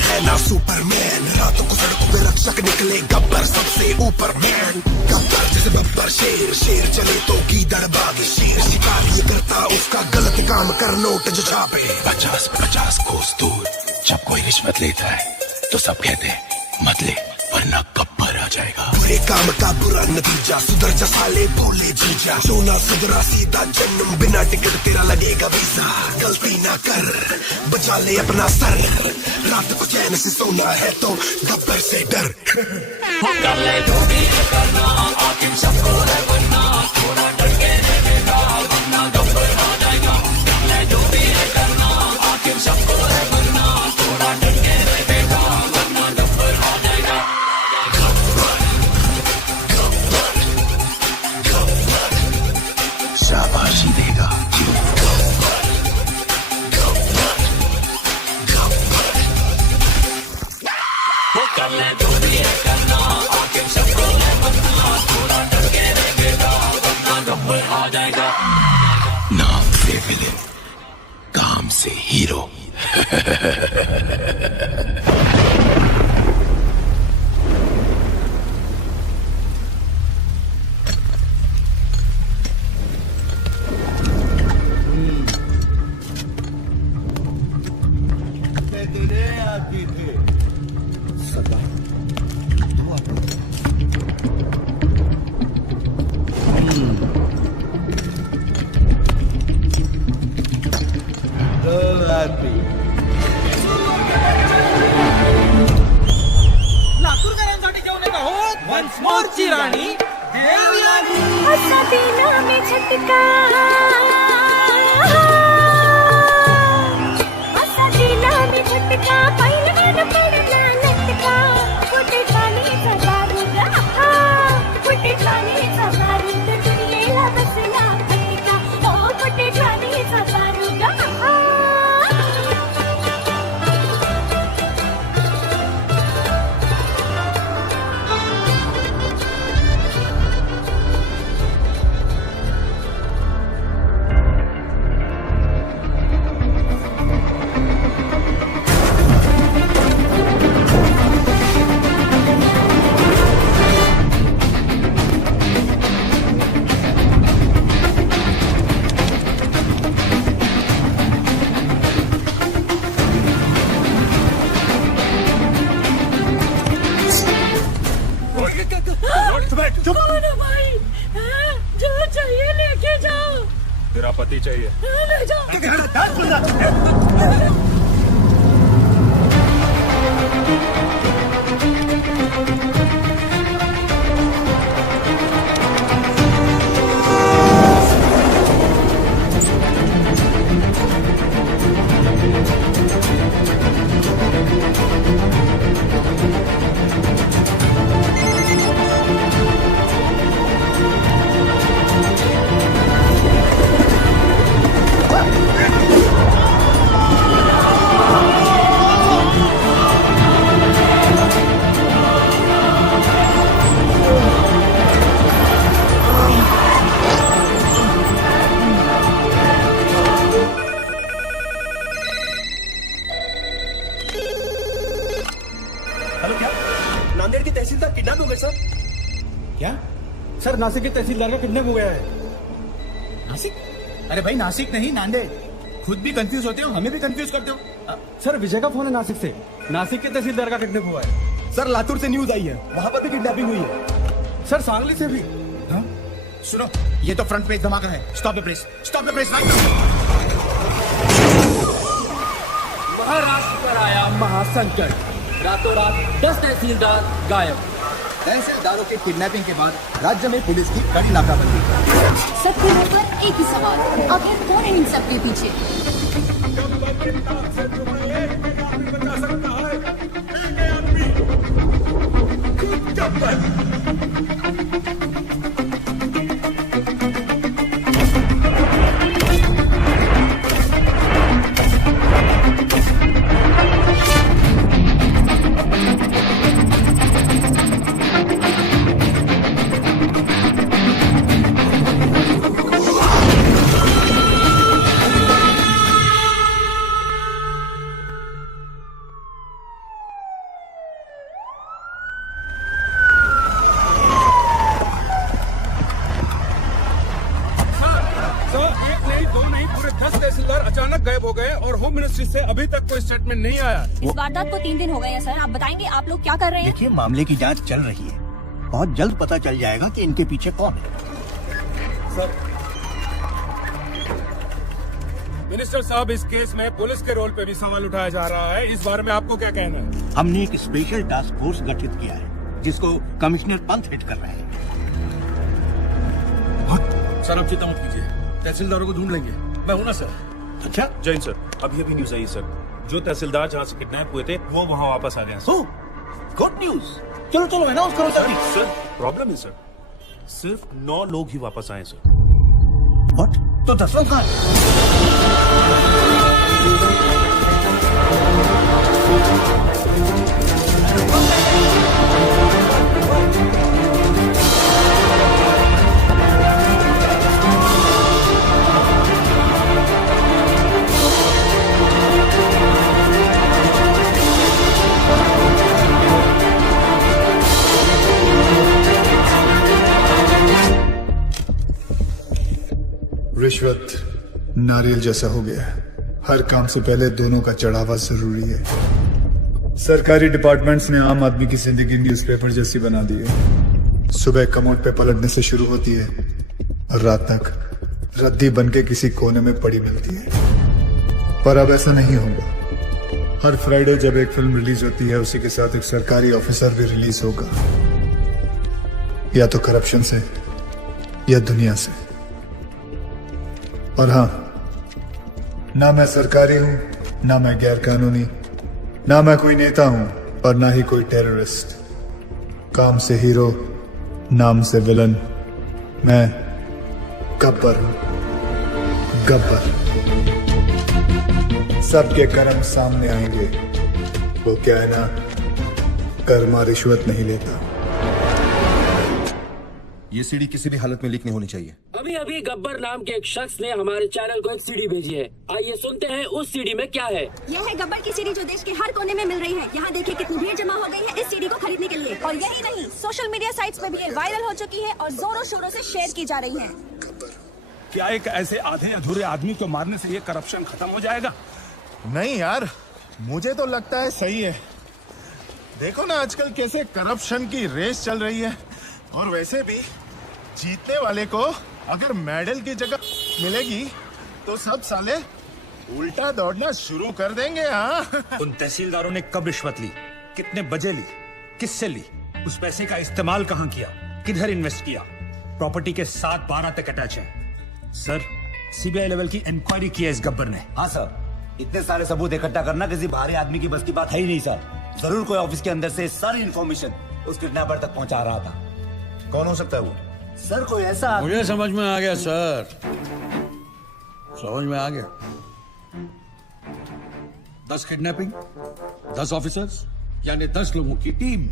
है ना सुपरमैन, रातों को सड़कों पे रक्षक निकले गब्बर सबसे ऊपर मैन। गब्बर जैसे बब्बर शेर, शेर चले तो गीदड़ बागी, शेर शिकार ये करता उसका गलत काम कर नोट जो छापे। 50-50 कोस दूर जब कोई रिश्वत लेता है तो सब कहते हैं मत ले वरना गब्बर आ जाएगा। बुरे काम का बुरा नतीजा, सुधर जा साले भोले जीजा, जो ना सुधरा सीधा जन्म, बिना टिकट तेरा लगेगा वीजा। गलती ना कर बचा ले अपना सर, रात को चैन से सोना है तो गब्बर से डर। कर ले जो भी करना, आखिर सबको है बनना, थोड़ा डर के रहेगा वरना गब्बर आ जाएगा। कर ले जो भी करना, आखिर सबको है बनना, थोड़ा डर के रहेगा वरना गब्बर आ जाएगा। शाबाशी देगा वो कर ले जो भी है करना, आखिर सबको है बनना, थोड़ा डर के रहेगा वरना गब्बर आ जाएगा। नाम से विलेन, काम से हीरो। लातूरकरांसाठी घेऊन येत आहोत वन्स मोरची राणी देवयानी। असा दिला में झटका, असा दिला में झटका, पहिल्यानं पडला लटका, कुठे पाणीचा बारूद, कुठे पाणीचा बारूद, दुनियेला बसला फटका, ओ कुठे पाणीचा बारूद। भाई जो चाहिए लेके जाओ, तेरा पति चाहिए। ले जाओ। हेलो, क्या नांदेड़ की तहसीलदार किडनैप हो गए सर? क्या सर, नासिक के तहसीलदार का किडनैप हो गया है। नासिक? अरे भाई नासिक नहीं, नांदेड़। खुद भी कंफ्यूज होते हो, हमें भी कंफ्यूज करते हो। सर विजय का फोन है नासिक से, नासिक के तहसीलदार का किडनैप हुआ है। सर लातूर से न्यूज आई है, वहां पर भी किडनैपिंग हुई है। सर सांगली से भी। हाँ? सुनो, ये तो फ्रंट पेज धमाका है। Stop the press, stop the press. Maharashtra पर आया महासंकट, रातों रात 10 तहसीलदार गायब। तहसीलदारों के किडनैपिंग के बाद राज्य में पुलिस की कड़ी नाकाबंदी। सबके मुंह पर एक ही सवाल, आखिर कौन है इन सबके पीछे? होम मिनिस्ट्री से अभी तक कोई स्टेटमेंट नहीं आया। इस वारदात को 3 दिन हो गए हैं सर। आप बताएंगे आप लोग क्या कर रहे हैं? देखिए, मामले की जांच चल रही है। बहुत जल्द पता चल जाएगा कि इनके पीछे कौन है। सर, मिनिस्टर साहब, इस केस में पुलिस के रोल पे भी सवाल उठाया जा रहा है। इस बारे में आपको क्या कहना है? हमने एक स्पेशल टास्क फोर्स गठित किया है जिसको कमिश्नर पंत हेड कर रहे हैं। सर, आप चिंता मत कीजिए, तहसीलदारों को ढूंढ लेंगे। मैं हूं ना सर। अच्छा, जैन सर, अभी अभी न्यूज आई सर, जो तहसीलदार जहाँ से किडनैप हुए थे वो वहाँ वापस आ गए हैं सर। Good news. चलो चलो, अनाउंस करो जल्दी। सर, प्रॉब्लम है सर, सिर्फ 9 लोग ही वापस आए सर। व्हाट? तो 10 लोग कहाँ हैं? रिश्वत नारियल जैसा हो गया है। हर काम से पहले दोनों का चढ़ावा जरूरी है। सरकारी डिपार्टमेंट्स ने आम आदमी की जिंदगी न्यूज़पेपर जैसी बना दी है। सुबह कमोड पे पलटने से शुरू होती है और रात तक रद्दी बनके किसी कोने में पड़ी मिलती है। पर अब ऐसा नहीं होगा। हर फ्राइडे जब एक फिल्म रिलीज होती है, उसी के साथ एक सरकारी ऑफिसर भी रिलीज होगा, या तो करप्शन से या दुनिया से। और हाँ, ना मैं सरकारी हूं, ना मैं गैर कानूनी, ना मैं कोई नेता हूं और ना ही कोई टेररिस्ट। काम से हीरो, नाम से विलन। मैं गब्बर हूं, गब्बर। सबके कर्म सामने आएंगे। वो क्या है ना, कर्मा रिश्वत नहीं लेता। ये सीडी किसी भी हालत में लीक नहीं होनी चाहिए। अभी अभी गब्बर नाम के एक शख्स ने हमारे चैनल को एक सीडी भेजी है। आइए सुनते हैं उस सीडी में क्या है। यह है गब्बर की सीडी जो देश के हर कोने में मिल रही है। यहाँ देखिए कितनी भीड़ जमा हो गई है इस सीडी को खरीदने के लिए। और यही नहीं, सोशल मीडिया साइट्स पे भी ये वायरल हो चुकी है और जोरों शोरों से शेयर की जा रही है। क्या एक ऐसे आधे अधूरे आदमी को मारने से ये करप्शन खत्म हो जाएगा? नहीं यार, मुझे तो लगता है सही है। देखो ना आजकल कैसे करप्शन की रेस चल रही है। और वैसे भी जीतने वाले को अगर मेडल की जगह मिलेगी तो सब साले उल्टा दौड़ना शुरू कर देंगे। हाँ, उन तहसीलदारों ने कब रिश्वत ली, कितने बजे ली, किससे ली, उस पैसे का इस्तेमाल कहां किया, किधर इन्वेस्ट किया, प्रॉपर्टी के 7-12 तक अटैच है। सर, सीबीआई लेवल की इंक्वायरी की है इस गब्बर ने। हाँ सर, इतने सारे सबूत इकट्ठा करना किसी बाहरी आदमी की बस की बात है ही नहीं सर। जरूर कोई ऑफिस के अंदर से सारी इन्फॉर्मेशन उस किडनैपर तक पहुंचा रहा था। कौन हो सकता है वो? सर, कोई ऐसा मुझे समझ में आ गया सर, समझ में आ गया। 10 किडनैपिंग, 10 ऑफिसर्स, यानी 10 लोगों की टीम।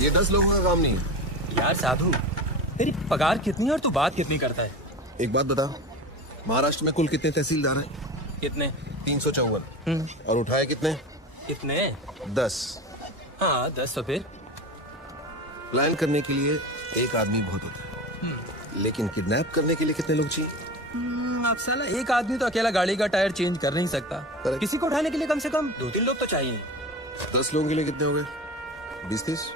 ये 10 लोगों का काम नहीं है। यार साधु, तेरी पगार कितनी है और तू बात कितनी करता है? एक बात बता, महाराष्ट्र में कुल कितने तहसीलदार हैं? कितने? 354। और उठाए कितने? कितने? 10। हाँ 10। तो फिर प्लान करने के लिए एक आदमी बहुत होता है, लेकिन किडनैप करने के लिए कितने लोग चाहिए? अब साला एक आदमी तो अकेला गाड़ी का टायर चेंज कर नहीं सकता। किसी को उठाने के लिए कम से कम 2-3 लोग तो चाहिए। 10 लोगों के लिए कितने हो गए? 20-30।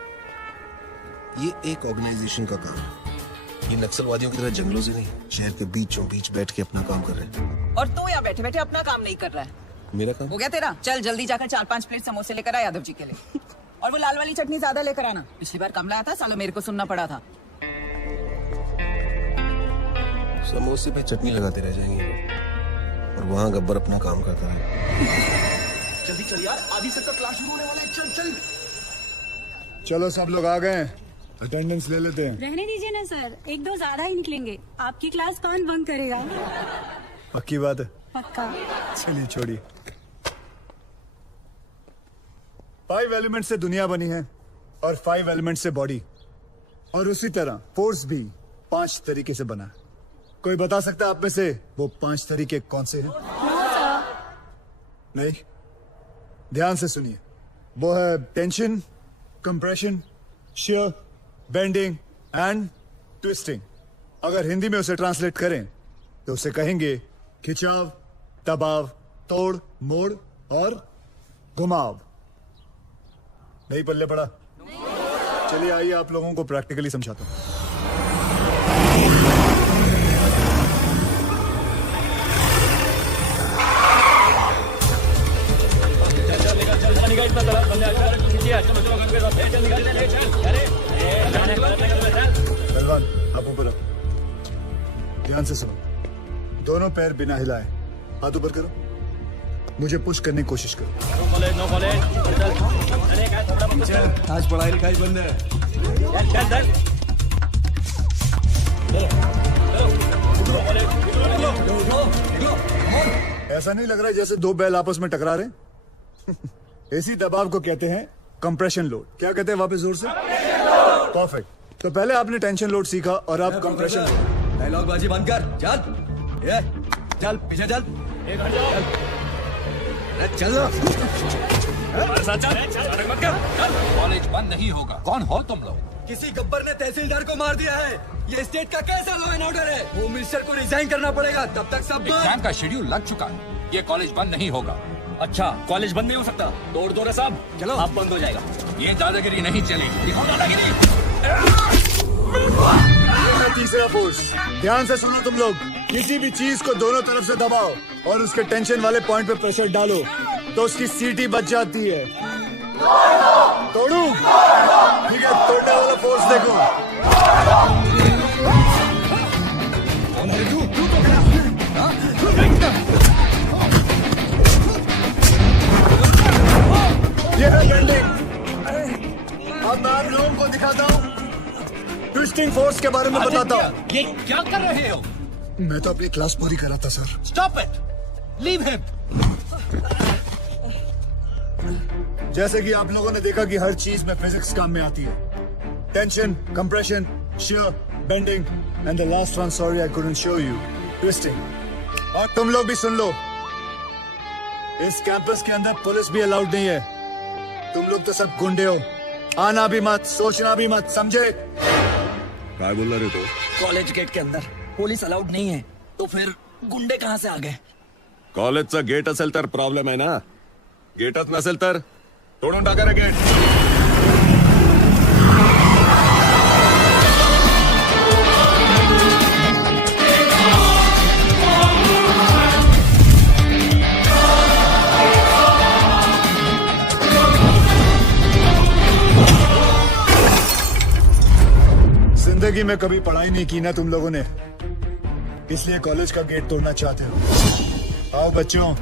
ये एक ऑर्गेनाइजेशन का काम है। ये नक्सलवादियों की तरह जंगलों से नहीं, शहर के बीचों बीच बैठ के अपना काम कर रहे हैं। और तू यहाँ बैठे बैठे अपना काम नहीं कर रहा है। मेरा काम हो गया तेरा? चल जल्दी जाकर 4-5 प्लेट समोसे लेकर आ यादव जी के लिए। और वो लाल वाली चटनी ज्यादा लेकर आना। पिछली बार कम लाया था, साला मेरे को सुनना पड़ा था। समोसे पे चटनी लगाते रह जाएंगे और वहाँ गब्बर अपना काम करता है। जल्दी चल यार, आधी से तो क्लास शुरू होने वाला है। चल चल। चलो सब लोग आ गए, अटेंडेंस ले लेते हैं। रहने दीजिए ना सर, 1-2 ज्यादा ही निकलेंगे। आपकी क्लास कौन बंक करेगा? पक्की बात है? पक्का। चलिए छोड़िए। 5 एलिमेंट से दुनिया बनी है और 5 एलिमेंट से बॉडी, और उसी तरह फोर्स भी 5 तरीके से बना है। कोई बता सकता है आप में से वो 5 तरीके कौन से हैं? नहीं, ध्यान से सुनिए। वो है tension, compression, shear, bending and twisting. अगर हिंदी में उसे ट्रांसलेट करें तो उसे कहेंगे खिंचाव, दबाव, तोड़, मोड़ और घुमाव। नहीं पल्ले पड़ा? चलिए आइए आप लोगों को प्रैक्टिकली समझाता हूं। पहलवान आप ऊपर आओ, ध्यान से सुनो। दोनों पैर बिना हिलाए हाथ ऊपर करो, मुझे पुश करने की कोशिश करो। आज पढ़ाई लिखाई बंद है। ऐसा नहीं लग रहा है जैसे दो बैल आपस में टकरा रहे? इसी दबाव को कहते हैं कंप्रेशन लोड। क्या कहते हैं वापस जोर से? परफेक्ट। तो पहले आपने टेंशन लोड सीखा और अब कंप्रेशन लोड। डायलॉग बाजी बंद कर, चल ये चल पीछे चल, चल कॉलेज बंद नहीं होगा। कौन हो तुम लोग? किसी गब्बर ने तहसीलदार को मार दिया है। ये स्टेट का कैसा लॉ एंड ऑर्डर है? होम मिनिस्टर को रिजाइन करना पड़ेगा, तब तक सब एग्जाम का शेड्यूल लग चुका है। ये कॉलेज बंद नहीं होगा। अच्छा, कॉलेज बंद नहीं हो सकता? तोड़ दो रे साहब, चलो आप बंद हो जाएगा। ये दादागिरी नहीं चलेगी। दिखाओ दादागिरी। तीसरा फोर्स, ध्यान से सुनो तुम लोग। किसी भी चीज को दोनों तरफ से दबाओ और उसके टेंशन वाले पॉइंट पे प्रेशर डालो तो उसकी सीटी बच जाती है। तोड़ू? ठीक है, तोड़ने वाला फोर्स देखो। ये है बेंडिंग। अब मैं आप लोगों को दिखाता हूँ, ट्विस्टिंग फोर्स के बारे में बताता हूँ। ये क्या कर रहे हो? मैं तो अपनी क्लास पूरी कर रहा था sir. Stop it, leave him. जैसे कि आप लोगों ने देखा कि हर चीज में फिजिक्स काम में आती है। Tension, compression, shear, bending and the last one, sorry I couldn't show you, twisting. और तुम लोग भी सुन लो, इस कैंपस के अंदर पुलिस भी अलाउड नहीं है। तुम लोग तो सब गुंडे हो, आना भी मत, सोचना भी मत, समझे? क्या बोल रहे हो? कॉलेज गेट के अंदर पुलिस अलाउड नहीं है, तो फिर गुंडे कहाँ से आ गए? कॉलेजचा गेट असेल तर प्रॉब्लेम आहे ना, गेटच नसेल तर तोडून टाका रे गेट. जिंदगी में कभी पढ़ाई नहीं की ना तुम लोगों ने, इसलिए कॉलेज का गेट तोड़ना चाहते हो। आओ बच्चों,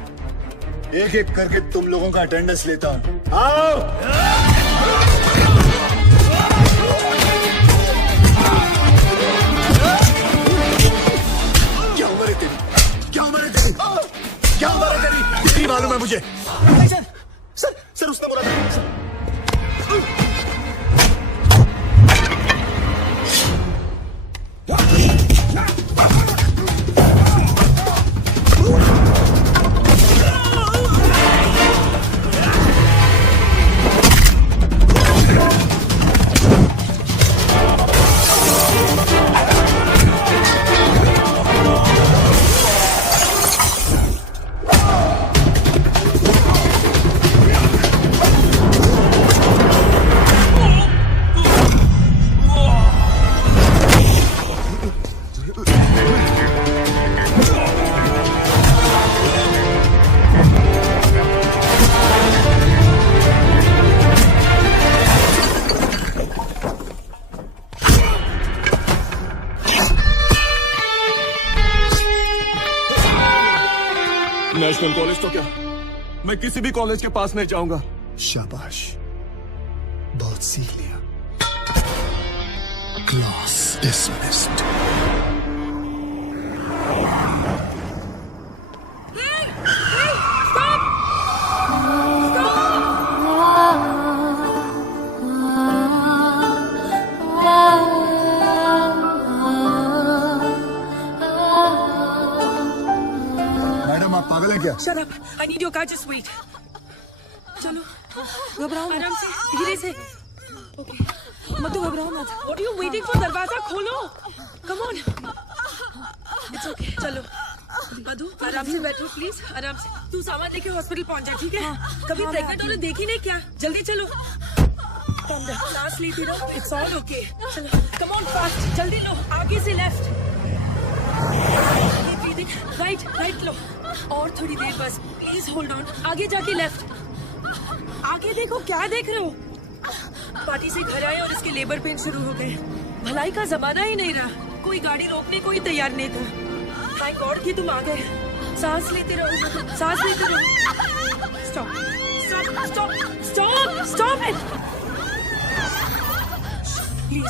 एक एक करके तुम लोगों का अटेंडेंस लेता हूं। आओ। क्या उम्र है तेरी? क्या उम्र है तेरी? क्या उम्र है तेरी? इतनी मालूम है मुझे। सर उसने बोला था। नेशनल कॉलेज तो क्या, मैं किसी भी कॉलेज के पास नहीं जाऊंगा। शाबाश, बहुत सीख लिया। Class dismissed. मैडम आप पागल हैं क्या? Shut up. I need your car. Just wait. चलो, घबराओ आराम से, धीरे से। मत घबराओ मत। What are you waiting for? दरवाजा खोलो। Come on. इट्स ओके, चलो मधु आराम से बैठो प्लीज, आराम से। तू सामान लेके हॉस्पिटल पहुंच जा, ठीक है? कभी प्रेग्नेंट होने देखी नहीं क्या? जल्दी चलो, सांस लेती रहो, इट्स ऑल ओके। चलो कम ऑन फास्ट, जल्दी लो, आगे से लेफ्ट, राइट राइट लो, और थोड़ी देर बस, प्लीज होल्ड ऑन, आगे जाके लेफ्ट, आगे देखो, क्या देख रहे हो? पार्टी से घर आए और इसके लेबर पेन शुरू हो गए। भलाई का जमाना ही नहीं रहा, कोई गाड़ी रोकने को ही तैयार नहीं था। थैंक गॉड कि तुम आ गए। सांस लेते रहो, सांस लेते रहो। Stop stop stop stop stop it please.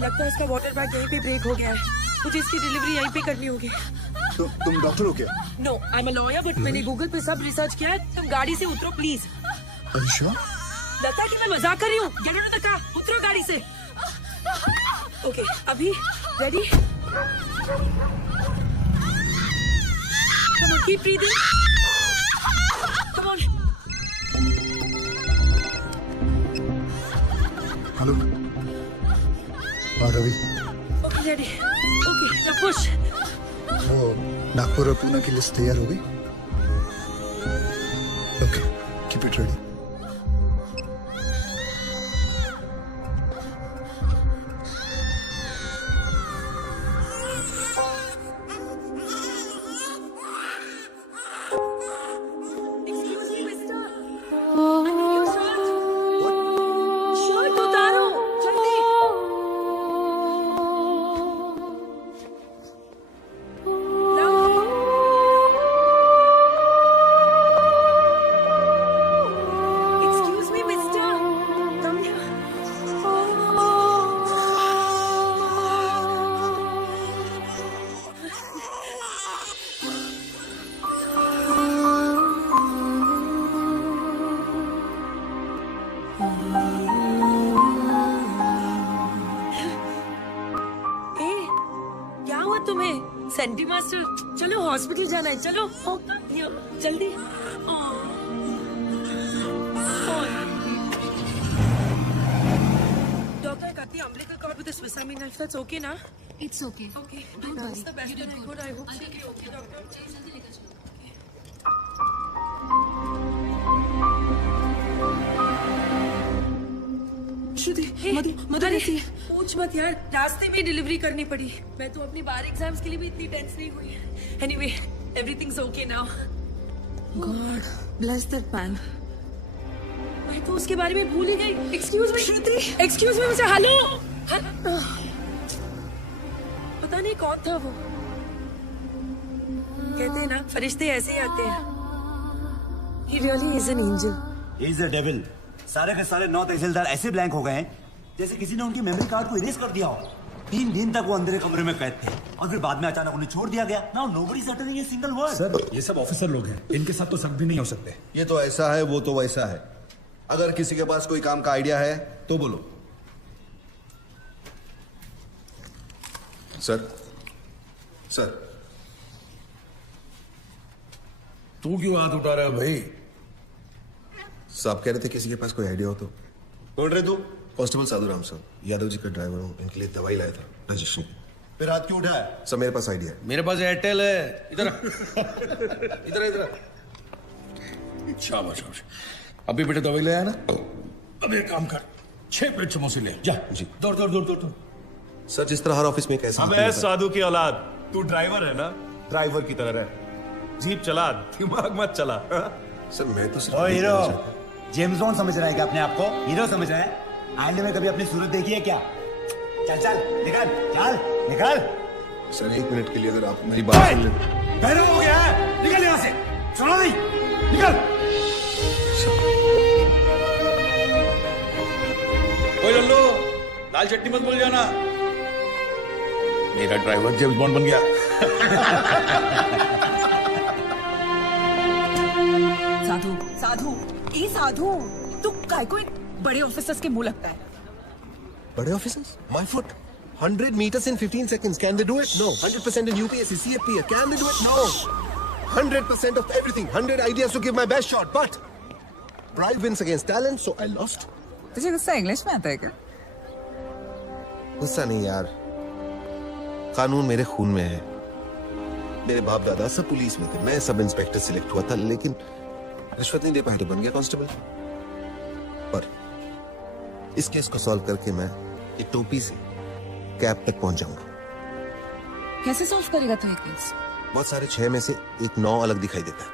लगता है इसका वाटर बैग यहीं पे ब्रेक हो गया है, मुझे इसकी डिलीवरी यहीं पे करनी होगी। तुम डॉक्टर हो क्या? No, I am a lawyer, but मैंने गूगल पे सब रिसर्च किया है। तुम गाड़ी से उतरो प्लीज। लगता है कि मैं मजाक कर रही हूँ। Get out of the car, उतरो गाड़ी से। ओके, अभी ready? Come on, keep breathing. Come on. Hello, Ravi. Okay, ready. Okay, now push. वो नागपुर और पुणे की लिस्ट तैयार हो गई? Okay, keep it ready. Senti master, चलो हॉस्पिटल जाना है, चलो जल्दी। डॉक्टर कहती है umbilical cord with a Swiss Army knife. That's okay ना? It's okay. Okay. Don't worry. That's the best. You did good. I hope she'll be okay, doctor. जल्दी लेकर चलो। श्रुति, मधु कैसी है? पूछ मत यार, रास्ते में डिलीवरी करनी पड़ी। मैं तो अपनी बार एग्जाम्स के लिए भी इतनी टेंस नहीं हुई। Anyway, everything's okay now. God bless that man. मैं तो उसके बारे में भूल ही गई। एक्सक्यूज मी श्रुति, एक्सक्यूज मी, मुझे हेलो। पता नहीं कौन था वो। कहते हैं ना, फरिश्ते ऐसे ही आते हैं। He really is an angel. He is a devil. सारे के सारे 9 तहसीलदार ऐसे ब्लैंक हो गए हैं जैसे किसी ने उनकी मेमोरी कार्ड को इरेज कर दिया हो। 3 दिन तक वो अंधेरे कमरे में कैद थे और फिर बाद में अचानक उन्हें छोड़ दिया गया। Now nobody is uttering a single word. Sir, ये सब ऑफिसर लोग हैं, इनके साथ तो शक भी नहीं हो सकते। ये तो ऐसा है, वो तो वैसा है। अगर किसी के पास कोई काम का आइडिया है तो बोलो। सर, सर, तू क्यों हाथ उठा रहा है भाई? साहब कह रहे थे किसी के पास कोई आइडिया हो तो। बोल रहे तू? कांस्टेबल साधुराम साहब, यादव जी का ड्राइवर हूँ, इनके लिए दवाई लाया था रजिस्ट्री। फिर हाथ क्यों उठाया? सर मेरे पास आइडिया है। मेरे पास एयरटेल है। इधर इधर इधर। शाबाश शाबाश। अभी बेटे दवाई ले आया ना? अब एक काम कर, 6 प्लेट समोसे ले जा। जी। दौड़ दौड़ दौड़ दौड़। सर जिस तरह हर ऑफिस में कैसे अबे साधु की औलाद, तू ड्राइवर है ना? ड्राइवर की तरह रह, जीप चला, दिमाग मत चला। सर मैं तो ओ हीरो, जेम्स बॉन्ड समझ रहा है क्या अपने आप को? हीरो समझ रहा है? आईने में कभी अपनी सूरत देखी है क्या? चल चल निकल, चल निकल। सर 1 मिनट के लिए अगर आप मेरी बात सुन लें। बहरा हो गया है, निकल यहाँ से, सुनो नहीं, निकल। ओए लल्लू, दाल चटनी मत भूल जाना। मेरा ड्राइवर जेम्स बॉन्ड बन गया। साधु, साधु, ए साधु, तू काय को एक बड़े ऑफिसर्स के मुंह लगता है। बड़े officers? My foot. 100 meters in 15 seconds. Can they do it? No. 100% in UPSC, CFP. Can they do it? No. 100% of everything. 100 ideas to give my best shot. But pride wins against talent, so I lost. तुझे गुस्सा English में आता है क्या? गुस्सा नहीं यार, कानून मेरे खून में है। मेरे बाप दादा सब पुलिस में थे, मैं सब इंस्पेक्टर सिलेक्ट हुआ था, लेकिन रिश्वत नहीं दे पाया तो बन गया कांस्टेबल। पर इस केस को सॉल्व करके मैं ये टोपी से कैब तक पहुंच जाऊंगा। कैसे सॉल्व करेगा तू ये केस? बहुत सारे 6 में से एक 9 अलग दिखाई देता है।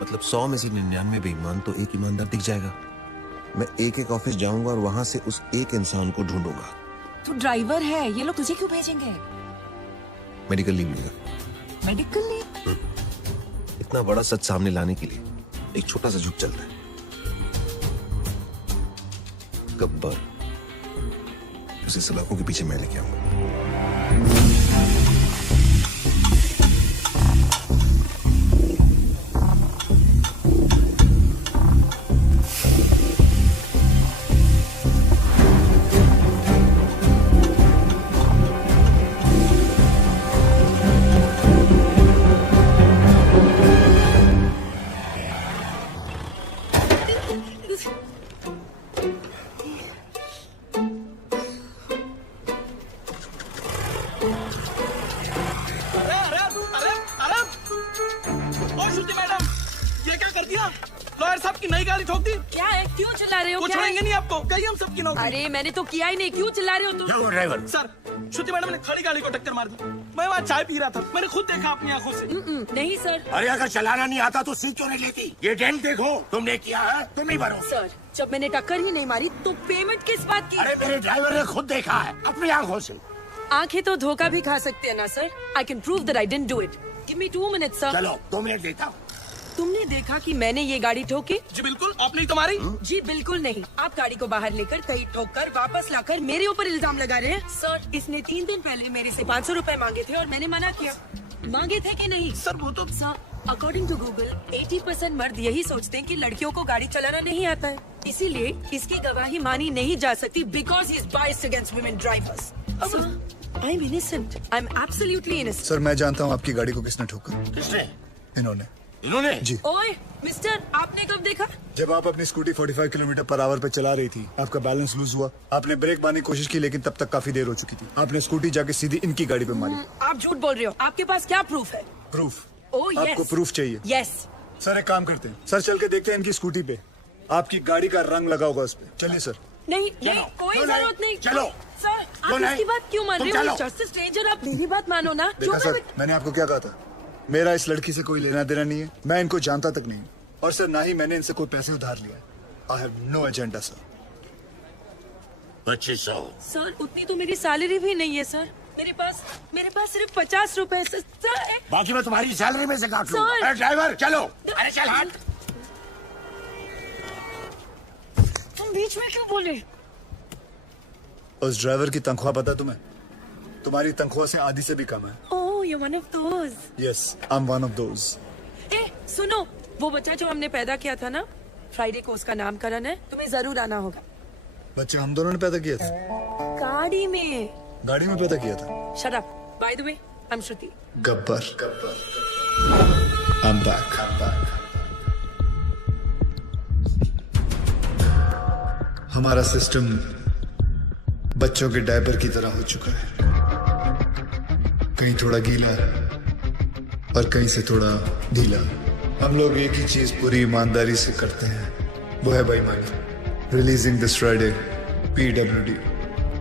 मतलब 100 में से 99 बेईमान तो एक ईमानदार दिख जाएगा। मैं एक ऑफिस जाऊंगा और वहां से उस एक इंसान को ढूंढूंगा। तू ड्राइवर है, ये लोग तुझे क्यों भेजेंगे? मेडिकल लीव लेगा। Medical leave? इतना बड़ा सच सामने लाने के लिए एक छोटा सा झुक चलता है। गब्बर, उसे सलाखों के पीछे मैं लेके आऊंगा। अरे मैंने तो किया ही नहीं, क्यों चिल्ला रहे हो तुम? क्या हुआ ड्राइवर? सर, श्रुति मैडम ने खड़ी गाड़ी को टक्कर मार दी। मैं वहाँ चाय पी रहा था, मैंने खुद देखा अपनी आंखों से। नहीं सर। अरे अगर चलाना नहीं आता तो सीट क्यों नहीं लेती? ये डेंट देखो, तुमने किया है, तुम ही भरो। सर, जब मैंने टक्कर ही नहीं मारी तो पेमेंट किस बात की? अरे मेरे ड्राइवर ने खुद देखा है अपनी आंखों से। आंखें तो धोखा भी खा सकते हैं ना sir. I can prove that I didn't do it. Give me 2 minutes sir. चलो 2 मिनट देता हूँ। तुमने देखा कि मैंने ये गाड़ी ठोकी? जी बिल्कुल, आपने ही तो मारी। जी बिल्कुल नहीं, आप गाड़ी को बाहर लेकर कहीं ठोककर वापस लाकर मेरे ऊपर इल्जाम लगा रहे हैं। सर, इसने 3 दिन पहले मेरे से 500 रुपए मांगे थे और मैंने मना किया। मांगे थे कि नहीं? सर वो तो सर, अकॉर्डिंग टू गूगल 80% मर्द यही सोचते हैं कि लड़कियों को गाड़ी चलाना नहीं आता है, इसीलिए इसकी गवाही मानी नहीं जा सकती because he is biased against women drivers. I am innocent, I am absolutely innocent. Sir मैं जानता हूँ आपकी गाड़ी को किसने ठोका। किसने? इन्होंने जी। ओए मिस्टर, आपने कब देखा? जब आप अपनी स्कूटी 45 किलोमीटर पर आवर पे चला रही थी, आपका बैलेंस लूज हुआ, आपने ब्रेक मारने की कोशिश की लेकिन तब तक काफी देर हो चुकी थी। आपने स्कूटी जाके सीधी इनकी गाड़ी पे मारी। आप झूठ बोल रहे हो, आपके पास क्या प्रूफ है? प्रूफ? Oh yes. आपको प्रूफ चाहिए? यस। सर एक काम करते हैं, सर चल के देखते हैं इनकी स्कूटी पे आपकी गाड़ी का रंग लगा होगा उस पे। चलिए सर। नहीं नहीं, कोई जरूरत नहीं। चलो सर, आप इसकी बात क्यों मान रहे हो? जस्ट स्ट्रेंजर, आप मेरी बात मानो ना। देखा सर, मैंने आपको क्या कहा था, मेरा इस लड़की से कोई लेना देना नहीं है, मैं इनको जानता तक नहीं, और सर ना ही मैंने इनसे कोई पैसे उधार लिया। I have no agenda sir. 2500। Sir उतनी तो मेरी सैलरी भी नहीं है सर, मेरे पास सिर्फ 50 रुपए सर। बाकी मैं तुम्हारी सैलरी में से काट लूं। सर। अरे ड्राइवर चलो, अरे चल हट। तुम बीच में क्यों बोले? उस ड्राइवर की तनख्वाह पता तुम्हें? तुम्हारी तनख्वाह से आधी से भी कम है। ओह, you're one of those. Yes, I'm one of those. सुनो, वो बच्चा जो हमने पैदा किया था ना, फ्राइडे को उसका नामकरण है, तुम्हें जरूर आना होगा। बच्चे हम दोनों ने पैदा किया था? गाड़ी में। गाड़ी में पैदा किया था? Shut up. By the way, I'm Shruti. Gabbar. I'm back. हमारा सिस्टम बच्चों के डायपर की तरह हो चुका है, कहीं थोड़ा गीला और कहीं से थोड़ा ढीला। हम लोग एक ही चीज पूरी ईमानदारी से करते हैं, वो है बेईमानी। रिलीजिंग दिस फ्राइडे PWD,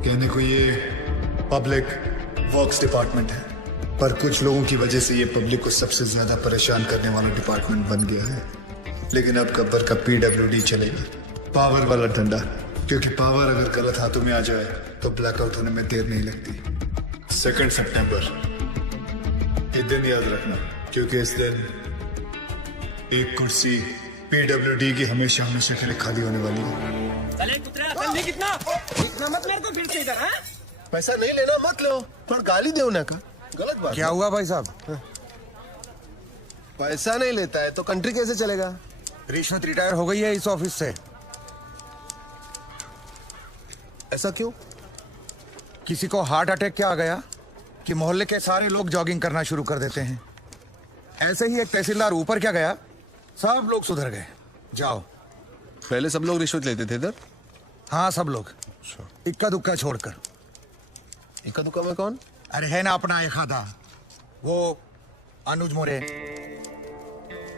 कहने को ये पब्लिक वर्क्स डिपार्टमेंट है, पर कुछ लोगों की वजह से ये पब्लिक को सबसे ज्यादा परेशान करने वाला डिपार्टमेंट बन गया है। लेकिन अब गब्बर का PWD चलेगा, पावर वाला डंडा, क्योंकि पावर अगर गलत हाथों में आ जाए तो ब्लैकआउट होने में देर नहीं लगती। 2 सितंबर, ये दिन याद रखना, क्योंकि इस दिन एक कुर्सी PWD की हमेशा हमेशा के लिए खाली होने वाली है। कितना मत मेरे को फिर से इधर। पैसा नहीं लेना मत लो, पर गाली दे उन्हें का गलत बात। क्या हुआ भाई साहब? पैसा नहीं लेता है तो कंट्री कैसे चलेगा? रिश्वत रिटायर हो गई है इस ऑफिस से। ऐसा क्यों? किसी को हार्ट अटैक क्या आ गया कि मोहल्ले के सारे लोग जॉगिंग करना शुरू कर देते हैं। ऐसे ही एक तहसीलदार ऊपर क्या गया, सब लोग सुधर गए। जाओ। पहले सब लोग रिश्वत लेते थे इधर? हाँ सब लोग, इक्का दुक्का छोड़कर। इक्का दुक्का में कौन? अरे है ना अपना एक आधा, वो अनुज मोरे।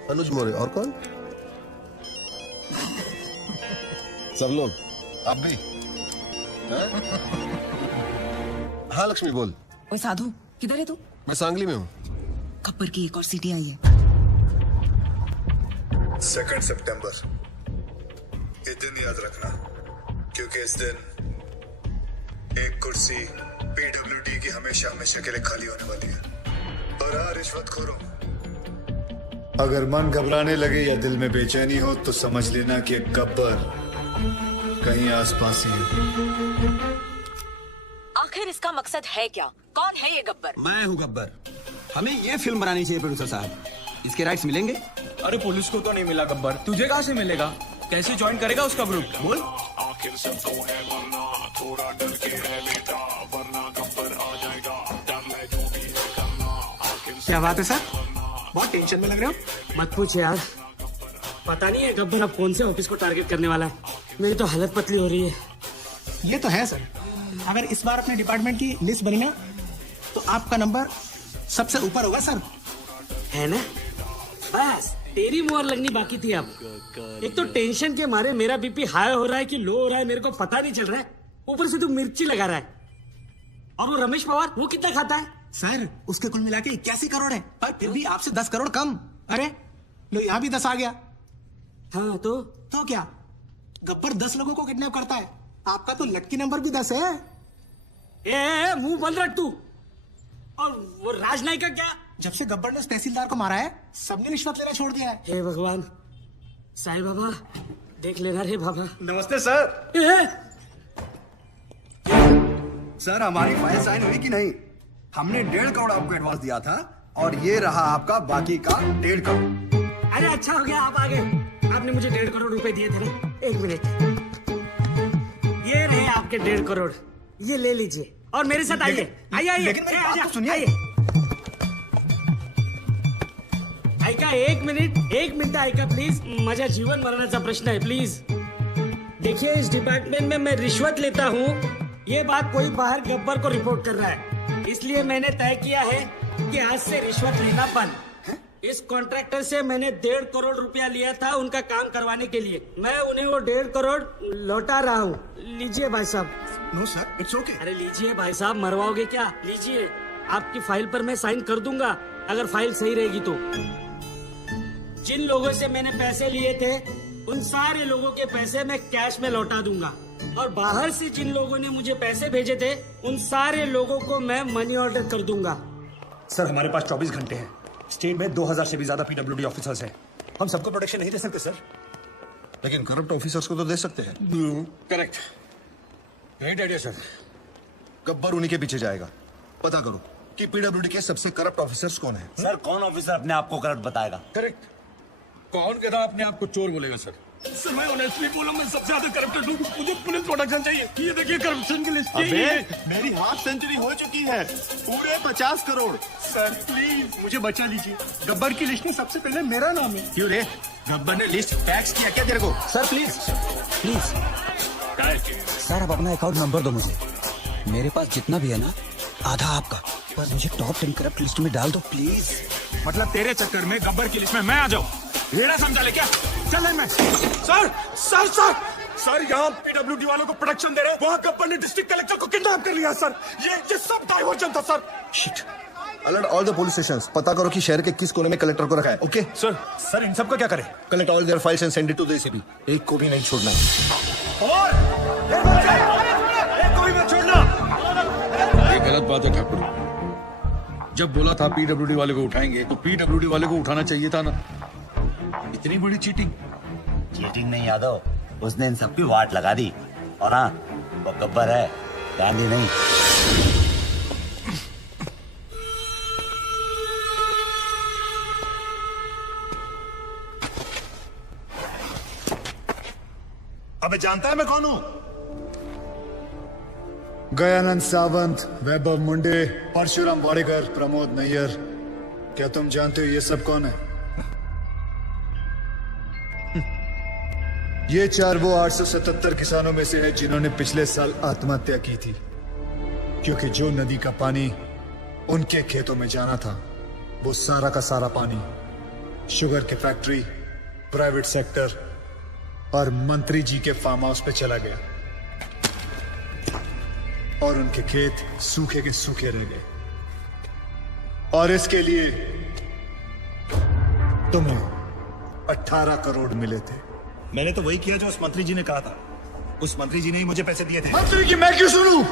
अनुज मोरे और कौन? सब लोग। आप भी? हाँ लक्ष्मी बोल। ओए साधु, किधर है तू? मैं सांगली में हूँ। गब्बर की एक और सीटी आई है। 2 सितंबर, ये दिन याद रखना, क्योंकि इस दिन एक कुर्सी पीडब्ल्यूडी की हमेशा हमेशा के लिए खाली होने वाली है। और हाँ रिश्वतखोरों, अगर मन घबराने लगे या दिल में बेचैनी हो तो समझ लेना कि गब्बर कहीं आसपास ही है। आखिर इसका मकसद है क्या? कौन है ये गब्बर? मैं हूँ गब्बर। हमें ये फिल्म बनानी चाहिए प्रोड्यूसर साहब। इसके राइट्स मिलेंगे? अरे पुलिस को तो नहीं मिला गब्बर, तुझे कहाँ से मिलेगा? कैसे ज्वाइन करेगा उसका ग्रुप? बोल। क्या बात है सर, बहुत टेंशन में लग रहे हो? मत पूछ यार, पता नहीं है गब्बर अब कौन से ऑफिस को टारगेट करने वाला है। मेरी तो हालत पतली हो रही है। ये तो है सर, अगर इस बार अपने डिपार्टमेंट की लिस्ट बनी ना तो आपका नंबर सबसे ऊपर होगा सर। है ना? बस तेरी मोहर लगनी बाकी थी अब। एक तो टेंशन के मारे मेरा बीपी हाई हो रहा है कि लो हो रहा है मेरे को पता नहीं चल रहा है। ऊपर से तू मिर्ची लगा रहा है। और वो रमेश पवार, वो कितना खाता है? सर उसके कुल मिला के 81 करोड़ है, पर फिर भी आपसे 10 करोड़ कम। अरे लो यहाँ भी 10 आ गया। हाँ तो क्या गब्बर 10 लोगों को किडनैप करता है? आपका तो लकी नंबर भी 10 है। ए मुंह बंद रख तू। और वो राजनायक का क्या? जब से गब्बर ने उस तहसीलदार को मारा है सबने रिश्वत लेना छोड़ दिया है। हे भगवान, साईं बाबा देख लेना रे बाबा। नमस्ते सर। सर हमारी फाइल साइन हुई कि नहीं? हमने 1.5 करोड़ आपको एडवांस दिया था और ये रहा आपका बाकी का 1.5 करोड़। अरे अच्छा हो गया आप आ गए। आपने मुझे 1.5 करोड़ रुपए दिए थे ना। एक मिनट, ये रहे आपके 1.5 करोड़, ये ले लीजिए और मेरे साथ आइए। आइए लेकिन मेरी बात तो सुनिए। ऐका एक मिनिट ऐका प्लीज। माझ्या जीवन मरणाचा प्रश्न है प्लीज। देखिए इस डिपार्टमेंट में मैं रिश्वत लेता हूँ, ये बात कोई बाहर गब्बर को रिपोर्ट कर रहा है, इसलिए मैंने तय किया है कि आज से रिश्वत लेना बंद। इस कॉन्ट्रैक्टर से मैंने 1.5 करोड़ रुपया लिया था उनका काम करवाने के लिए। मैं उन्हें वो 1.5 करोड़ लौटा रहा हूँ। लीजिए भाई साहब। No sir it's okay. अरे लीजिए भाई साहब, मरवाओगे क्या? लीजिए, आपकी फाइल पर मैं साइन कर दूंगा अगर फाइल सही रहेगी तो। जिन लोगों से मैंने पैसे लिए थे उन सारे लोगों के पैसे मैं कैश में लौटा दूंगा, और बाहर से जिन लोगों ने मुझे पैसे भेजे थे उन सारे लोगों को मैं मनी ऑर्डर कर दूंगा। सर हमारे पास 24 घंटे हैं। स्टेट में 2000 से भी ज्यादा पीडब्ल्यूडी ऑफिसर्स हैं। हम सबको प्रोटेक्शन नहीं दे सकते सर। लेकिन करप्ट ऑफिसर्स को तो दे सकते हैं। Correct, great idea sir. Gabbar उन्हीं के पीछे जाएगा। पता करो कि पीडब्ल्यूडी के सबसे करप्ट ऑफिसर्स कौन है। सर कौन ऑफिसर अपने आप को करप्ट बताएगा? करेक्ट, कौन कहता अपने आप को चोर बोलेगा सर? सर मैं ऑनेस्टली बोला, मैं सबसे ज्यादा करप्टेड हूँ। मुझे पुलिस प्रोटेक्शन चाहिए। ये देखिए करप्शन की लिस्ट। मेरी हाफ सेंचुरी हो चुकी है, पूरे 50 करोड़। सर प्लीज मुझे बचा लीजिए। गब्बर की लिस्ट में सबसे पहले मेरा नाम है। क्यों रे, गब्बर ने लिस्ट टैक्स किया क्या तेरे को? सर प्लीज सर, आप अपना अकाउंट नंबर दो मुझे। मेरे पास जितना भी है ना आधा आपका, पर मुझे टॉप 10 करप्ट लिस्ट में डाल दो प्लीज। मतलब तेरे चक्कर में गब्बर की लिस्ट में मैं आ जाऊं? रेड़ा समझा ले क्या? चल मैं। सर सर सर सर, यहाँ पीडब्ल्यूडी वालों को प्रोटेक्शन दे रहे हैं, वहाँ गब्बर ने डिस्ट्रिक्ट कलेक्टर को किडनैप कर लिया सर। ये सब डाइवर्जन था sir. Shit, alert all the police stations. पता करो कि शहर के किस कोने में कलेक्टर को रखा है। ओके सर इन सब का क्या करें? Collect all their files and send it to the ACP. एक को भी नहीं छोड़ना। और एक को भी मत छोड़ना। ये गलत बात है ठाकुर। जब बोला था पीडब्ल्यूडी वाले को उठाएंगे तो पीडब्ल्यूडी वाले को उठाना चाहिए था ना। इतनी बड़ी चीटिंग। चीटिंग नहीं यादव, उसने इन सबकी वाट लगा दी। और हाँ, वो गब्बर है, गांधी नहीं। अबे जानता है मैं कौन हूँ? गयानंद सावंत, वैभव मुंडे, परशुराम वाडेकर, प्रमोद नैयर। क्या तुम जानते हो ये सब कौन है? ये 4 वो 877 किसानों में से हैं जिन्होंने पिछले साल आत्महत्या की थी, क्योंकि जो नदी का पानी उनके खेतों में जाना था वो सारा का सारा पानी शुगर की फैक्ट्री, प्राइवेट सेक्टर और मंत्री जी के फार्म हाउस पे चला गया और उनके खेत सूखे के सूखे रह गए। और इसके लिए तुम्हें 18 करोड़ मिले थे। मैंने तो वही किया जो उस मंत्री जी ने कहा था। उस मंत्री जी ने ही मुझे पैसे दिए थे। मंत्री की मैं क्यों सुनूं?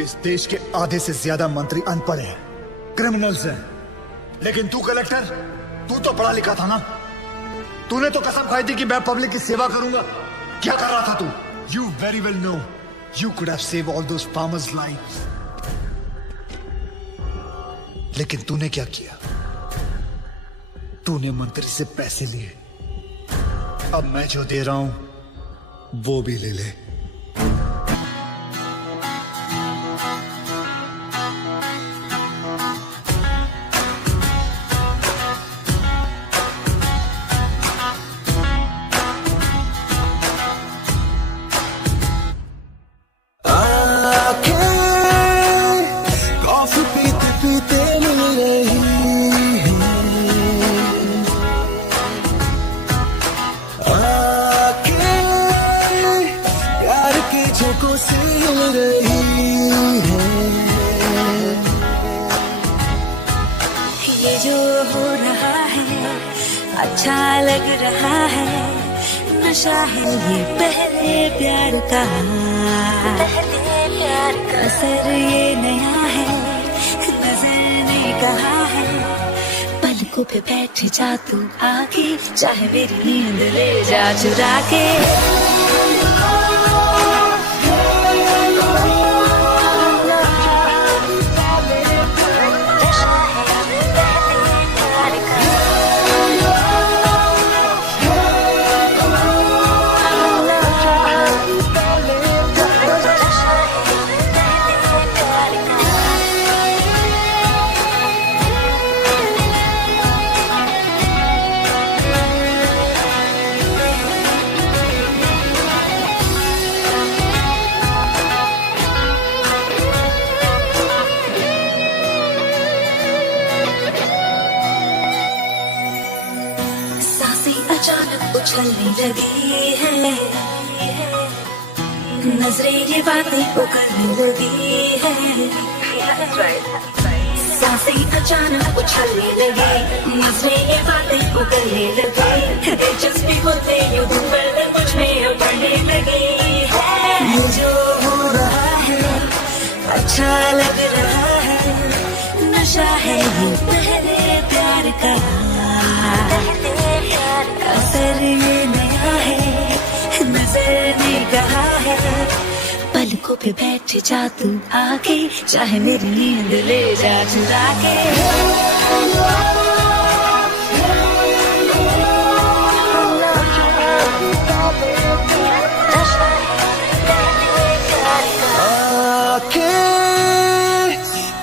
इस देश के आधे से ज्यादा मंत्री अनपढ़ हैं, क्रिमिनल्स हैं। लेकिन तू कलेक्टर, तू तो पढ़ा लिखा था ना। तूने तो कसम खाई थी कि मैं पब्लिक की सेवा करूंगा। क्या कर रहा था तू? You very well know you could have save all those farmers lives. लेकिन तूने क्या किया? तूने मंत्री से पैसे लिए। अब मैं जो दे रहा हूं वो भी ले ले। कॉफी पीते पीते मिल रही है, आके प्यार की झोंकों से मिल रही है। ये जो हो रहा है अच्छा लग रहा है, नशा है ये पहले प्यार का। असर ये नया है, नजर ने कहा है। पलकों पे बैठ जा तू आके, चाहे मेरी नींद ले जा चुरा के। अचानक उछलने लगी है, नजरें ये बातें उगलने लगी है। सांसें अचानक उछलने लगी, नजरें ये बातें उगलने लगी। दिलचस्पी होते यूं पर मुझ में उभरने लगी है। ये जो हो रहा है अच्छा लग रहा है, नशा है ये पहले प्यार का। असर ये नया है, नजर ने कहा है। पलकों पे बैठ जा तू आके, चाहे मेरी नींद ले जा चुरा के। आके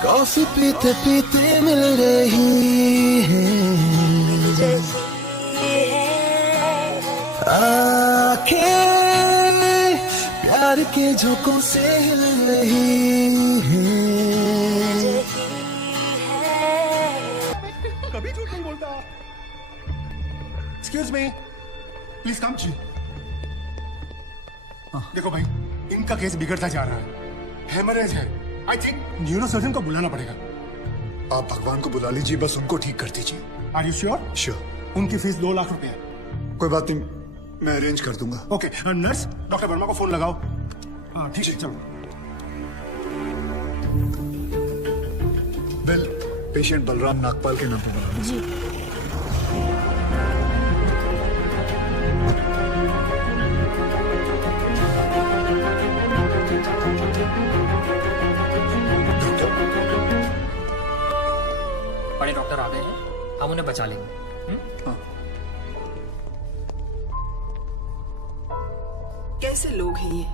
कॉफी पीते पीते मिल रही है, आके प्यार के झोंकों से हिल रही है। कभी झूठ नहीं बोलता। एक्सक्यूज मी, प्लीज कम जी। देखो भाई, इनका केस बिगड़ता जा रहा है, हेमरेज है। आई थिंक न्यूरोसर्जन को बुलाना पड़ेगा। आप भगवान को बुला लीजिए, बस उनको ठीक कर दीजिए। Are you sure? श्योर। उनकी फीस 2 लाख रुपए है। कोई बात नहीं, मैं अरेंज कर दूंगा। ओके, नर्स डॉक्टर वर्मा को फोन लगाओ। हाँ ठीक है, चलो। बिल पेशेंट बलराम नागपाल के नाम पर बना जी। बड़े डॉक्टर आ गए हैं, हम उन्हें बचा लेंगे। कैसे लोग हैं ये,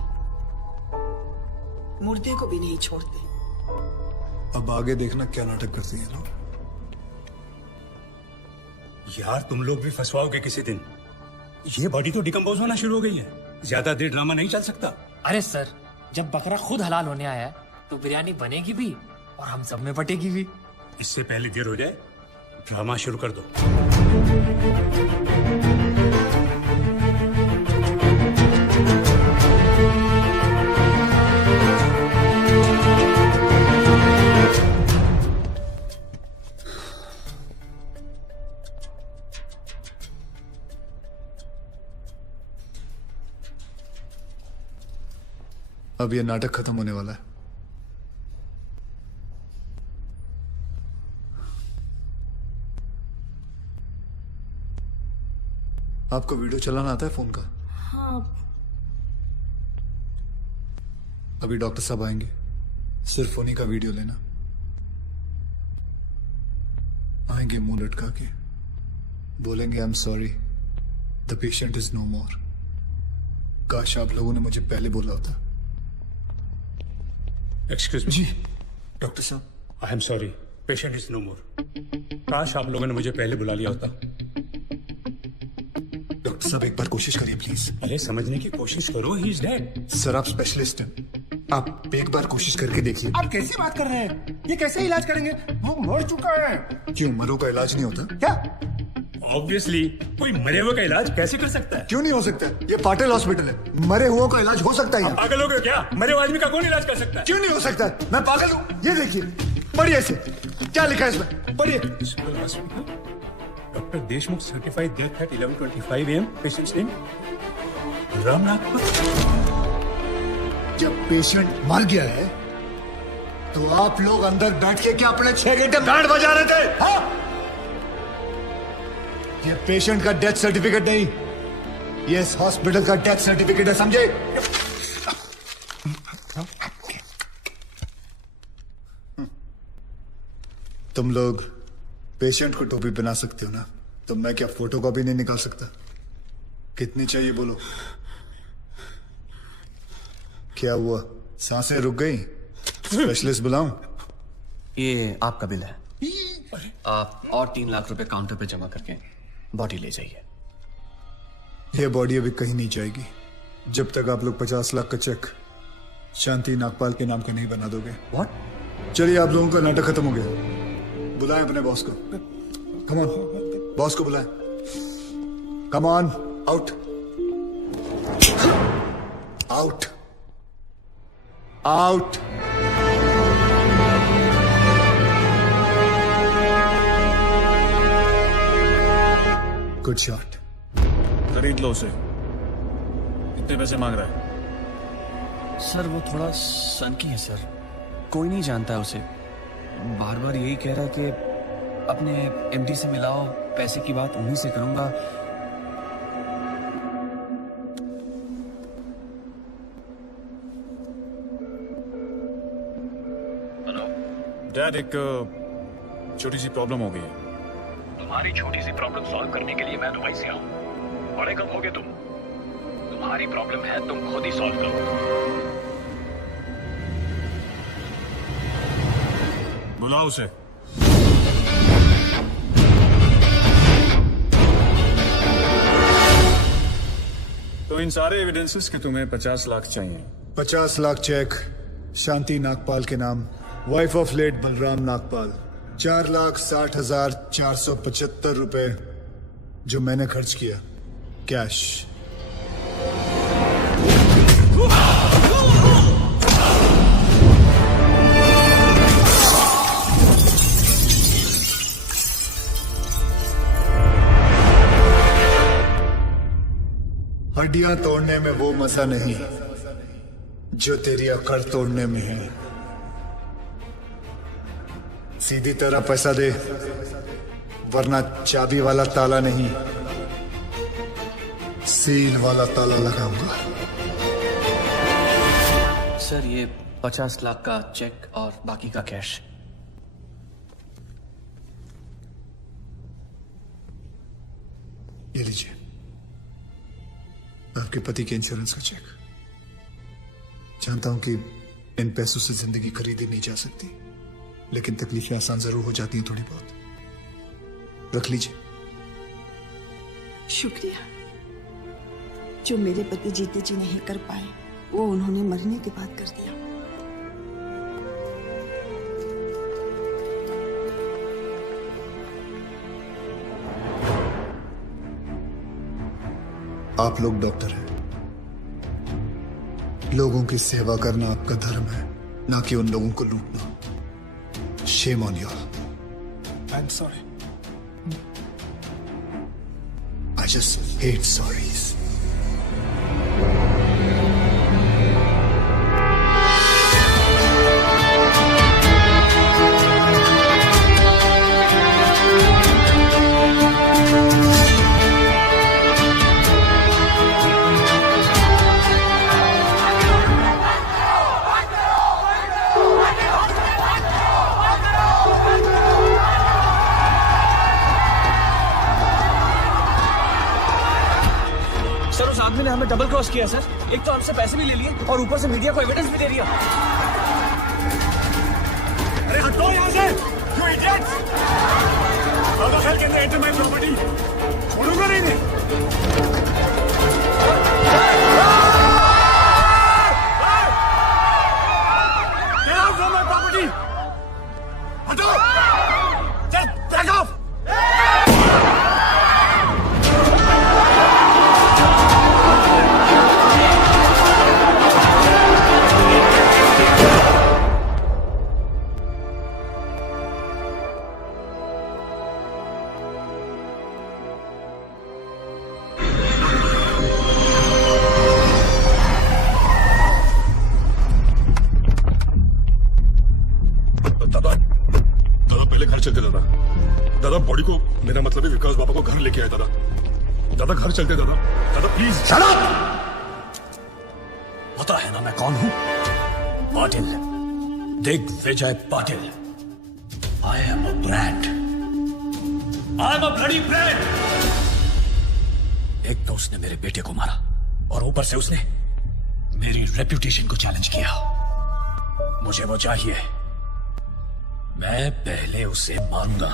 मुर्दे को भी नहीं छोड़ते। अब आगे देखना क्या नाटक करती है ना। यार तुम लोग भी फंसवाओगे किसी दिन। ये बॉडी तो डिकम्पोज होना शुरू हो गई है, ज्यादा देर ड्रामा नहीं चल सकता। अरे सर, जब बकरा खुद हलाल होने आया है तो बिरयानी बनेगी भी और हम सब में बटेगी भी। इससे पहले देर हो जाए, ड्रामा शुरू कर दो। अब ये नाटक खत्म होने वाला है। आपको वीडियो चलाना आता है फोन का? हाँ। अभी डॉक्टर साहब आएंगे, सिर्फ उन्हीं का वीडियो लेना। आएंगे मुंह लटका के, बोलेंगे I am sorry, the patient is no more. काश आप लोगों ने मुझे पहले बोला होता। Excuse me. जी डॉक्टर साहब, I am sorry, patient is no more. काश आप लोगों ने मुझे पहले बुला लिया होता। डॉक्टर साहब एक बार कोशिश करिए प्लीज। अरे समझने की कोशिश करो, ही इज डेड। सर आप स्पेशलिस्ट हैं, आप एक बार कोशिश करके देखिए। आप कैसी बात कर रहे हैं? ये कैसे इलाज करेंगे? वो मर चुका है। क्यों, मरो का इलाज नहीं होता क्या? ऑब्वियसली, कोई मरे हुए का इलाज कैसे कर सकता है? क्यों नहीं हो सकता? ये पाटिल हॉस्पिटल है, मरे हुए का इलाज हो सकता है। पागल हो गए क्या? मरे हुए आदमी का कौन इलाज कर सकता है? क्यों नहीं हो सकता? मैं पागल हूँ? ये देखिए, पढ़िए इसे, क्या लिखा है इसमें, पढ़िए। Doctor Deshmukh certified death eight 11:25 AM। Patients name Ramnath. जब पेशेंट मर गया है तो आप लोग अंदर बैठ के क्या अपने 6 घंटे बैंड बजा रहे थे? हाँ? ये पेशेंट का डेथ सर्टिफिकेट नहीं, ये इस हॉस्पिटल का डेथ सर्टिफिकेट है, समझे? तुम लोग पेशेंट को टोपी पहना सकते हो ना, तो मैं क्या फोटो कॉपी नहीं निकाल सकता? कितनी चाहिए बोलो? क्या हुआ, सांसें रुक गई? स्पेशलिस्ट बुलाऊं? ये आपका बिल है, आप और 3 लाख रुपए काउंटर पे जमा करके बॉडी ले जाइए। ये बॉडी अभी कहीं नहीं जाएगी जब तक आप लोग 50 लाख का चेक शांति नागपाल के नाम का नहीं बना दोगे। व्हाट? चलिए, आप लोगों का नाटक खत्म हो गया। बुलाएं अपने बॉस को। कम ऑन, बॉस को बुलाएं। Come on, out out out. Good shot. खरीद लो उसे। कितने पैसे मांग रहा है? सर वो थोड़ा सनकी है सर, कोई नहीं जानता है उसे। बार बार यही कह रहा है कि अपने एमडी से मिलाओ, पैसे की बात उन्हीं से करूंगा। डैड, एक छोटी सी प्रॉब्लम हो गई है। तुम्हारी छोटी सी प्रॉब्लम सॉल्व करने के लिए मैं दुबई से आऊं? बड़े कब होगे तुम? तुम्हारी प्रॉब्लम है, तुम खुद ही सॉल्व करो। बुलाओ उसे। तो इन सारे एविडेंसेस के तुम्हें 50 लाख चाहिए। 50 लाख चेक शांति नागपाल के नाम, wife of late Balram Nagpal. 4,60,475 रुपए जो मैंने खर्च किया कैश। हड्डियां तोड़ने में वो मजा नहीं जो तेरी अकड़ तोड़ने में है। सीधी तरह पैसा दे, वरना चाबी वाला ताला नहीं, सील वाला ताला लगाऊंगा। सर ये 50 लाख का चेक और बाकी का कैश। ये लीजिए, आपके पति के इंश्योरेंस का चेक। जानता हूं कि इन पैसों से जिंदगी खरीदी नहीं जा सकती, लेकिन तकलीफें आसान जरूर हो जाती हैं थोड़ी बहुत। रख लीजिए। शुक्रिया। जो मेरे पति जीते जी नहीं कर पाए, वो उन्होंने मरने के बाद कर दिया। आप लोग डॉक्टर हैं, लोगों की सेवा करना आपका धर्म है, ना कि उन लोगों को लूटना। Shame on you. I am sorry. I just hate sorries. Sir उस आदमी ने हमें डबल क्रॉस किया सर। एक तो हमसे पैसे भी ले लिए और ऊपर से मीडिया को एविडेंस भी दे दिया। अरे हटो यहाँ से, you idiots! How the hell can they enter my property? छोड़ूंगा नहीं इन्हें। Get out from my property! हटो! Just back off! दादा पहले घर चलते दादा बॉडी को, मेरा मतलब है विकास बाबा को घर लेके आए दादा घर चलते दादा प्लीज। Shut up! पता है ना मैं कौन हूं? Patil, Digvijay Patil. I am a brand, I am a bloody brand. एक तो उसने मेरे बेटे को मारा और ऊपर से उसने मेरी रेपुटेशन को चैलेंज किया। मुझे वो चाहिए, मैं पहले उसे मारूंगा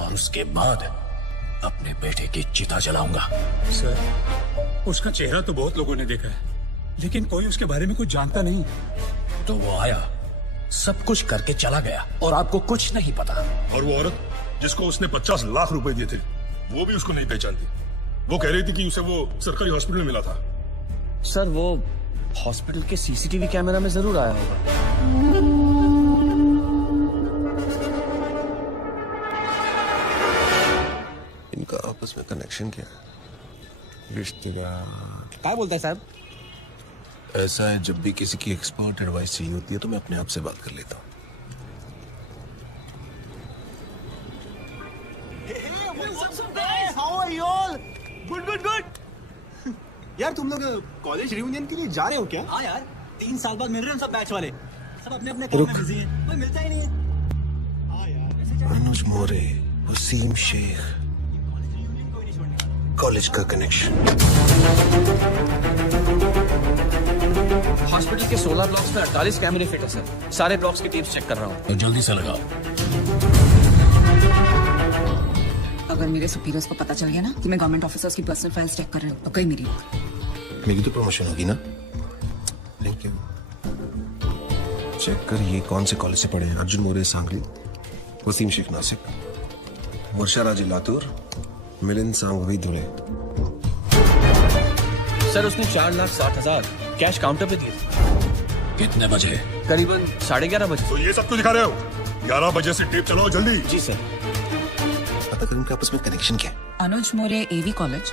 और उसके बाद अपने बेटे की चिता जलाऊंगा। सर उसका चेहरा तो बहुत लोगों ने देखा है, लेकिन कोई उसके बारे में कुछ जानता नहीं। तो वो आया, सब कुछ करके चला गया और आपको कुछ नहीं पता। और वो औरत जिसको उसने 50 लाख रुपए दिए थे, वो भी उसको नहीं पहचानती। वो कह रही थी कि उसे वो सरकारी हॉस्पिटल में मिला था। सर वो हॉस्पिटल के सीसीटीवी कैमरा में जरूर आया होगा। इनका आपस में कनेक्शन क्या है? रिश्तेदार। क्या बोलते हैं साहब? ऐसा है, जब भी किसी की एक्सपर्ट एडवाइस चाहिए होती है तो मैं अपने आप से बात कर लेता हूँ। यार तुम लोग कॉलेज रियूनियन के लिए जा रहे हो क्या? हाँ यार, 3 साल बाद मिल रहे हैं सब बैच वाले। सब अपने अपने काम में बिजी हैं, कोई मिलता ही नहीं है। अनुज मोरे, वसीम शेख, कॉलेज का कनेक्शन। हॉस्पिटल के 16 ब्लॉक्स में 48 कैमरे फिट है सर। सारे ब्लॉक्स की टीम्स चेक कर रहा हूँ। तो जल्दी से लगाओ। अगर मेरे सुपीरियर्स को पता चल गया ना कि मैं गवर्नमेंट ऑफिसर्स की पर्सनल फाइल्स चेक कर रही हूँ तो कहीं मेरी तो प्रमोशन होगी ना। Thank you. चेक कर ये कौन से कॉलेज से पढ़े हैं? अर्जुन मोरे सांगली, वसीम शेख नासिक, मुर्शा राजी लातूर, मिलिंद सांघवी धुले। सर उसने 4,60,000 कैश काउंटर पे दिए थे। कितने बजे? करीबन 11:30 बजे। तो ये सब क्यों दिखा रहे हो? 11 बजे से टेप चलाओ जल्दी। जी सर। पता कर इनके आपस में कनेक्शन क्या है? Anuj More AV college,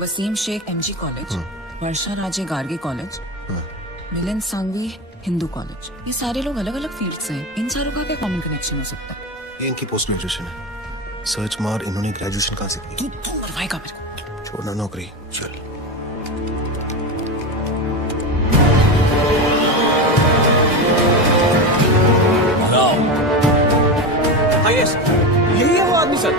Wasim Shaikh MG college, Varsha Raje Gargi college, Milind Sanghvi Hindu college. ये सारे लोग अलग अलग फील्ड से हैं। इन चारों का क्या कॉमन कनेक्शन हो सकता है? ये इनकी पोस्ट ग्रेजुएशन है। सर्च मार, इन्होंने ग्रेजुएशन कहाँ से की? तू मरवाएगा मेरे को। छोड़ना नौकरी, चल। हाँ यस, यही है वो आदमी sir.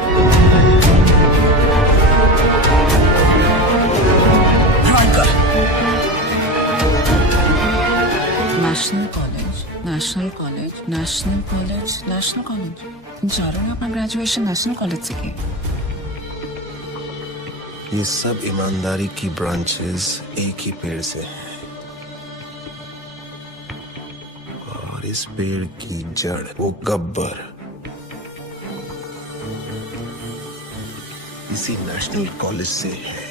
National college, national college, national college, national college. इन चारों ने अपना ग्रेजुएशन नेशनल कॉलेज से किया। ये सब ईमानदारी की ब्रांचेस एक ही पेड़ से हैं। और इस पेड़ की जड़ वो गब्बर इसी नेशनल कॉलेज से है।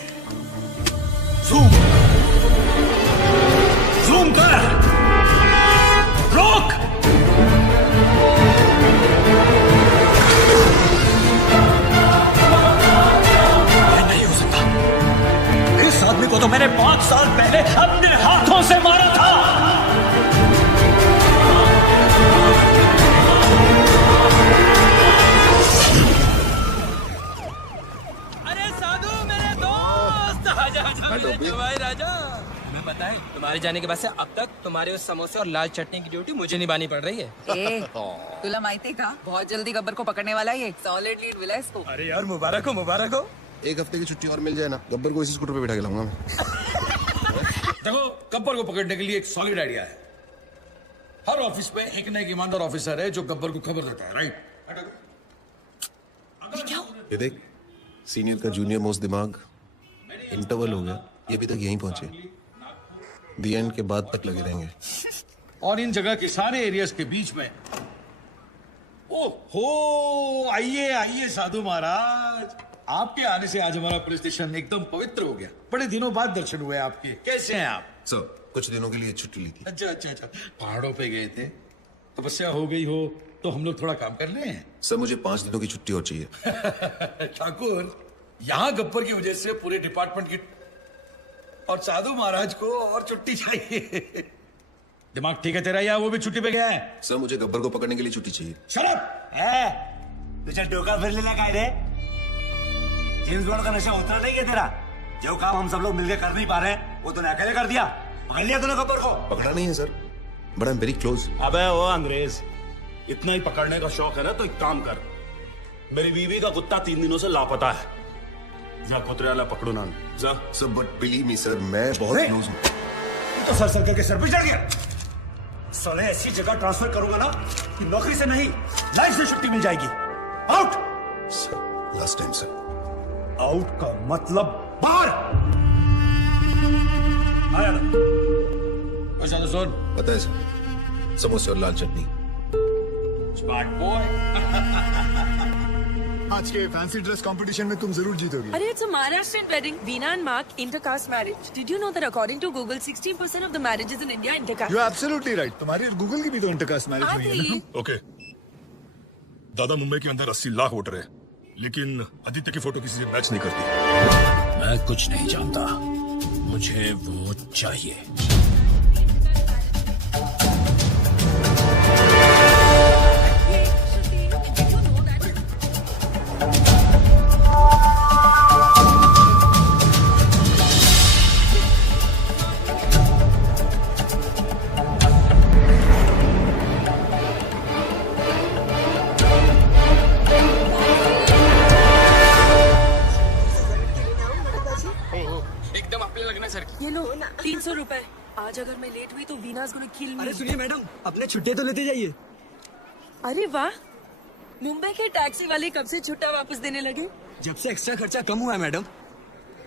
जूम जूम कर, रोक। नहीं हो सकता, इस आदमी को तो मैंने 5 साल पहले अपने हाथों से मारा था। अरे साधु मेरे दोस्त, आजा आजा मेरे जवाई राजा। मैं बताएं, तुम्हारे जाने के बाद से अब तक तुम्हारे उस समोसे और लाल चटनी की ड्यूटी मुझे निभानी पड़ रही है। ए, तुला माहिती का बहुत जल्दी गब्बर को पकड़ने वाला है, सॉलिड लीड मिला इसको। अरे यार मुबारक हो, मुबारक हो। 1 हफ्ते की छुट्टी और मिल जाए ना, गब्बर को इसी स्कूटर पे बिठा के लाऊंगा मैं। देखो, गब्बर को पकड़ने के लिए एक सॉलिड आइडिया है। हर ऑफिस में एक ना एक ईमानदार ऑफिसर है जो गब्बर को खबर देता है, राइट? ये देख, सीनियर का जूनियर मोस्ट दिमाग, इंटरवल हो गया, ये अभी तक यहीं पहुंचे, दी एंड के बाद तक लगे रहेंगे। और इन जगह के सारे एरियाज के बीच में, ओहो, आइए आइए साधु महाराज, आपके आने से आज हमारा पुलिस स्टेशन एकदम पवित्र हो गया। बड़े दिनों बाद दर्शन हुए आपके। कैसे हैं आप? सर, कुछ दिनों के लिए छुट्टी ली थी। अच्छा अच्छा अच्छा, पहाड़ों पे गए थे, तपस्या हो गई हो तो हम लोग थोड़ा काम कर लें। सर, मुझे 5 दिनों की छुट्टी और चाहिए। ठाकुर, यहाँ गब्बर की वजह से पूरे डिपार्टमेंट की और साधु महाराज को और छुट्टी चाहिए। दिमाग ठीक है तेरा या वो भी छुट्टी पे गया है? सर, मुझे गब्बर को पकड़ने के लिए छुट्टी चाहिए। शराब तुझे डोका फिर लेना का रे? जेम्स बॉन्ड का नशा उतरा नहीं है तेरा? जो काम हम सब लोग मिलकर कर नहीं पा रहे हैं, वो तूने अकेले कर दिया। पकड़ लिया तूने गब्बर को? पकड़ा नहीं है sir, but I am very close. अबे ओ अंग्रेज, इतना ही पकड़ने का शौक है ना तो एक काम कर, मेरी बीवी का कुत्ता 3 दिनों से लापता है, जा कुतरे वाला पकड़ो ना जा। Sir, but believe me sir, मैं बहुत क्लोज हूँ। तो सर सर करके सर पे चढ़ गया। साले ऐसी जगह ट्रांसफर करूंगा ना कि नौकरी से नहीं, लाइफ से छुट्टी मिल जाएगी। Out. Sir, last time sir. Out का मतलब बाहर। आया ना सुन, पता है सर, समोसे और लाल चटनी। Smart boy. आज के फैंसी ड्रेस कंपटीशन में तुम जरूर जीतोगी। Arey, it's a Maharashtrian wedding. Veena and Mark, intercaste marriage. Did you know that according to Google, 60% of the marriages in India are intercaste? You absolutely right. तुम्हारी Google की भी तो intercaste marriage हुई है ना? ओके, दादा मुंबई के अंदर 80 लाख वोटर है, लेकिन आदित्य की फोटो किसी से मैच नहीं करती। मैं कुछ नहीं जानता, मुझे वो चाहिए। ये लो 300 रुपए। आज अगर मैं लेट हुई तो वीना's gonna kill me. अरे सुनिए मैडम, अपने छुट्टी तो लेते जाइए। अरे वाह, मुंबई के टैक्सी वाले कब से छुट्टा वापस देने लगे? जब से एक्स्ट्रा खर्चा कम हुआ है मैडम।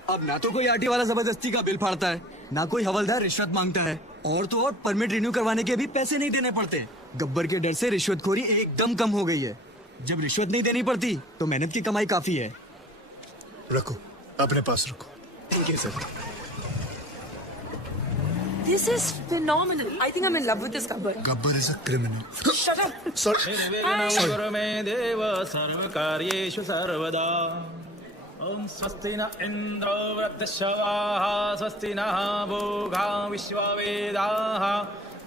अब ना तो कोई आरटी वाला जबरदस्ती का बिल फाड़ता है, ना कोई हवलदार रिश्वत मांगता है, और तो और परमिट रिन्यू करवाने के भी पैसे नहीं देने पड़ते। गब्बर के डर से रिश्वतखोरी एकदम कम हो गई है। जब रिश्वत नहीं देनी पड़ती तो मेहनत की कमाई काफी है। रखो, अपने पास रखो। ठीक है sir. This is phenomenal. I think I'm in love with this Gabbar. Gabbar is a criminal. Shut up. Sorry. गुरु में देव सर्वकार्येषु सर्वदा। ओम स्वस्ति न इंद्रो वृद्धश्रवाः, स्वस्ति नः भोगा विश्ववेदाः,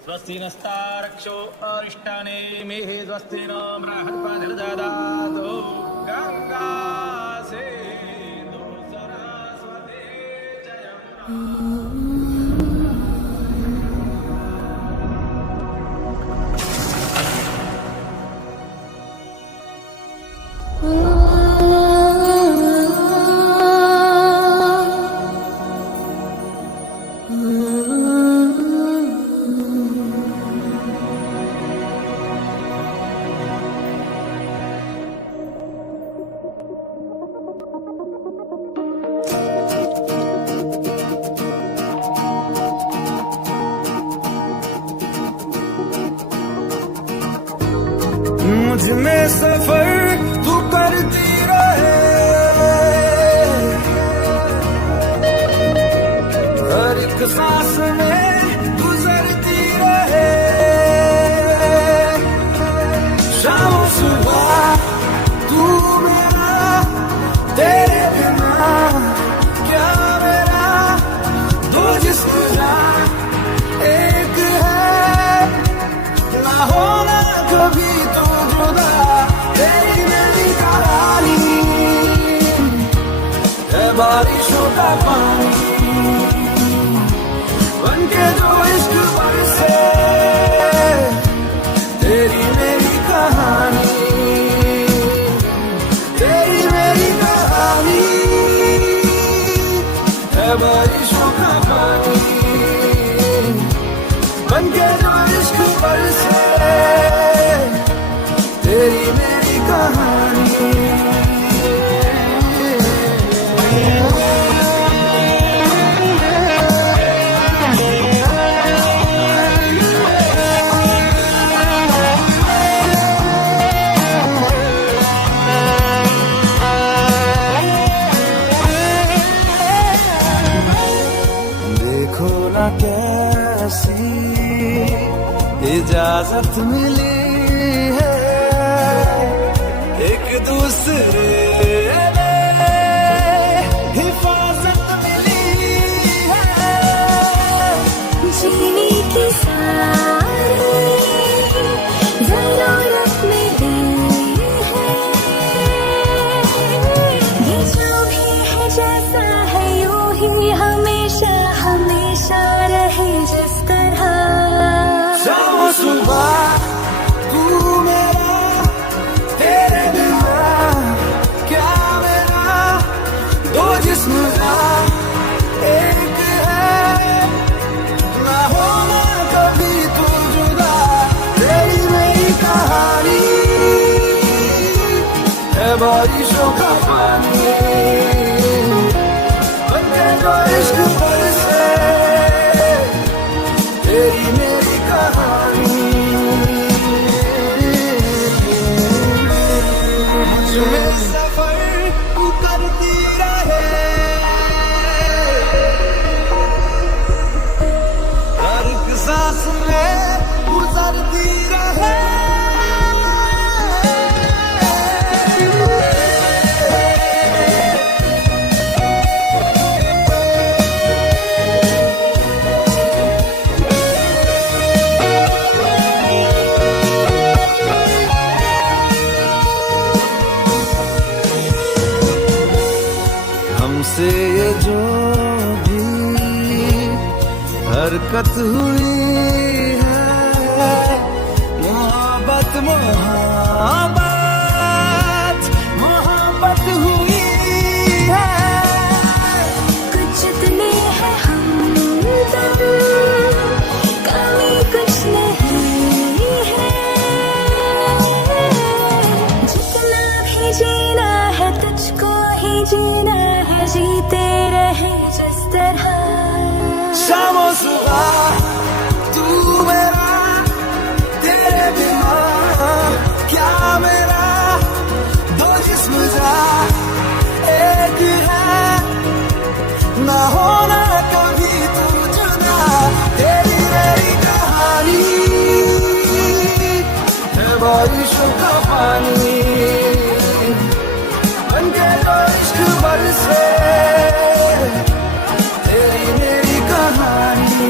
स्वस्ति नस्तारक्षो अरिष्टानेमिः, स्वस्ति न बृहस्पतिर्दधातु। गंगा सिंधु सरस्वती जयम्। मुझ में सफर तू करती रहे, बारिशों का पानी बनके जो इश्क बरसे, तेरी मेरी कहानी, तेरी मेरी कहानी है बारिशों का पानी बनके जो इश्क बरसे, तेरी मेरी कहानी। देखो ना कैसी इजाजत मिली है एक दूसरे में हिफाजत मिली है, जीने की सारी जरूरत मिली है, ये जो भी है जैसा है यूं ही हमेशा हमेशा रहे जिस तरह। शाम सुबह तू मेरा, तेरे बिना क्या मेरा, दो जिस्म का एक है, ना होना कभी तू जुदा, तेरी मेरी कहानी है बारिशों का पानी बनके जो इश्क बरसे, तेरी मेरी कहानी। तुम्हें सफर तू करती रहे, हर एक सांस में गुजरती रहे, हमसे ये जो भी हरकत हुई है, मोहब्बत मोहब्बत मोहब्बत हुई है, कुछ इतने हैं हमदम, कमी कुछ नहीं है, जितना भी जीना है तुझको ही जीना है, जीते रहे जिस तरह। शामो सुबह तू मेरा, तेरे बिना क्या मेरा, दो जिस्म जा एक है, ना होना कभी तू जुदा, तेरी मेरी कहानी है बारिशों का पानी बनके जो इश्क बरसे, तेरी मेरी कहानी।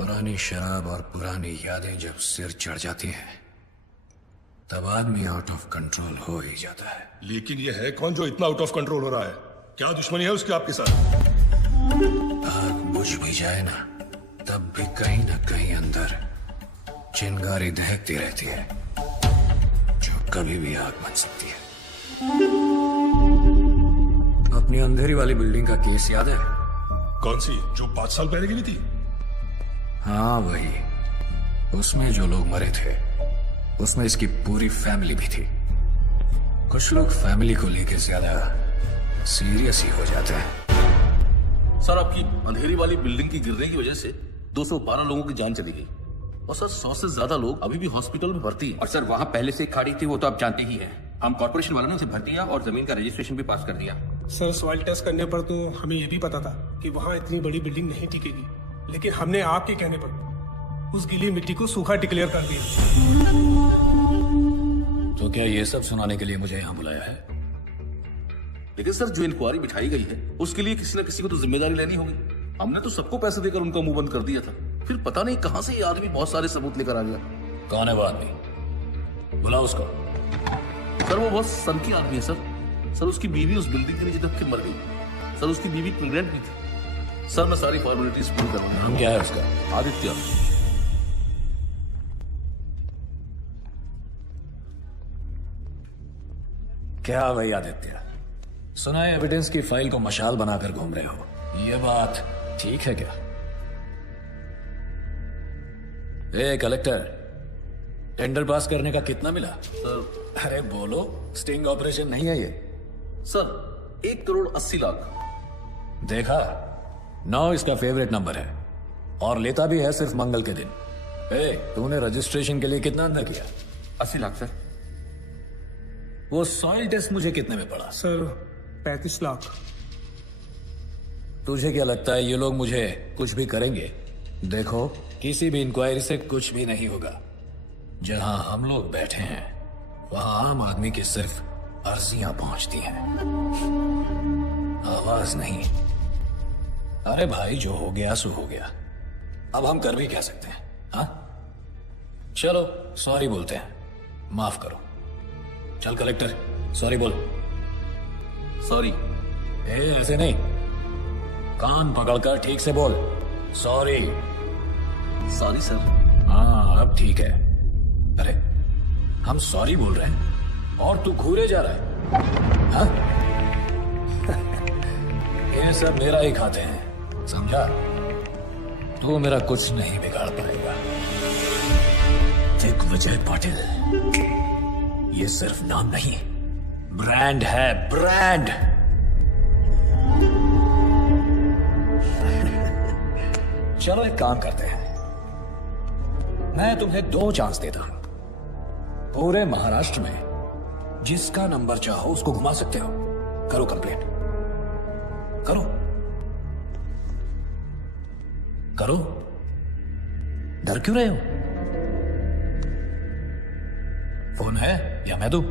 पुरानी शराब और पुरानी यादें जब सिर चढ़ जाती हैं तब आदमी आउट ऑफ कंट्रोल हो ही जाता है। लेकिन ये है कौन जो इतना आउट ऑफ कंट्रोल हो रहा है? क्या दुश्मनी है उसकी आपके साथ? आग बुझ भी जाए ना, तब भी कहीं ना कहीं अंदर चिंगारी दहकती रहती है, जो कभी भी आग बन सकती है। अपनी अंधेरी वाली बिल्डिंग का केस याद है? कौन सी, जो 5 साल पहले गिरी थी? हाँ वही। उसमें जो लोग मरे थे उसमें इसकी पूरी फैमिली भी थी। कुछ लोग फैमिली को लेकर ज्यादा सीरियस ही हो जाते हैं। सर, आपकी अंधेरी वाली बिल्डिंग की गिरने की वजह से 212 लोगों की जान चली गई और सर 100 से ज्यादा लोग अभी भी हॉस्पिटल में भर्ती हैं। और सर वहाँ पहले से खाड़ी थी, वो तो आप जानते ही हैं। हम कॉर्पोरेशन वालों ने उसे भर दिया और जमीन का रजिस्ट्रेशन भी पास कर दिया। सर, सॉइल टेस्ट करने पर तो हमें ये भी पता था कि वहाँ इतनी बड़ी बिल्डिंग नहीं टिकेगी, लेकिन हमने आपके कहने पर उस गीली मिट्टी को सूखा डिक्लेयर कर दिया। तो क्या ये सब सुनाने के लिए मुझे यहाँ बुलाया है? लेकिन सर, जो इंक्वायरी बिठाई गई है उसके लिए किसी न किसी को तो जिम्मेदारी लेनी होगी। हमने तो सबको पैसे देकर उनका मुंह बंद कर दिया था, फिर पता नहीं कहां से ये आदमी बहुत सारे सबूत लेकर आ गया। कौन है वो आदमी? बुलाओ उसको। सर, वो बहुत सनकी आदमी है सर। उसकी बीवी उस बिल्डिंग के नीचे दब के मर गई। सर, उसकी बीवी प्रेग्नेंट भी थी। सर, मैं सारी फॉर्मेलिटीज पूरी करूंगा। नाम क्या है उसका? आदित्य। क्या भाई आदित्य, सुना है एविडेंस की फाइल को मशाल बनाकर घूम रहे हो, ये बात ठीक है क्या? ए कलेक्टर, टेंडर पास करने का कितना मिला? सर, अरे बोलो, स्टिंग ऑपरेशन नहीं है ये। सर, 1,80,00,000। देखा, 9 इसका फेवरेट नंबर है और लेता भी है सिर्फ मंगल के दिन। ए, तूने रजिस्ट्रेशन के लिए कितना अंदर किया? 80 लाख सर। वो सॉइल टेस्ट मुझे कितने में पड़ा? सर, 35 लाख। तुझे क्या लगता है ये लोग मुझे कुछ भी करेंगे? देखो, किसी भी इंक्वायरी से कुछ भी नहीं होगा। जहां हम लोग बैठे हैं वहां आम आदमी की सिर्फ अर्जियां पहुंचती हैं, आवाज नहीं। अरे भाई, जो हो गया सो हो गया, अब हम कर भी क्या सकते हैं? हाँ, चलो सॉरी बोलते हैं, माफ करो। चल कलेक्टर, सॉरी बोल। सॉरी। ऐसे नहीं, कान पकड़कर ठीक से बोल। सॉरी। Sorry sir. हाँ, अब ठीक है। अरे, हम सॉरी बोल रहे हैं और तू घूरे जा रहा है। हाँ? ये सब मेरा ही खाते हैं, समझा? तू मेरा कुछ नहीं बिगाड़ पाएगा। दिग्विजय पाटिल, ये सिर्फ नाम नहीं, ब्रांड है, ब्रांड। चलो एक काम करते हैं, मैं तुम्हें 2 चांस देता हूं। पूरे महाराष्ट्र में जिसका नंबर चाहो उसको घुमा सकते हो। करो कंप्लेंट, करो करो, डर क्यों रहे हो? फोन है या मैं दूं?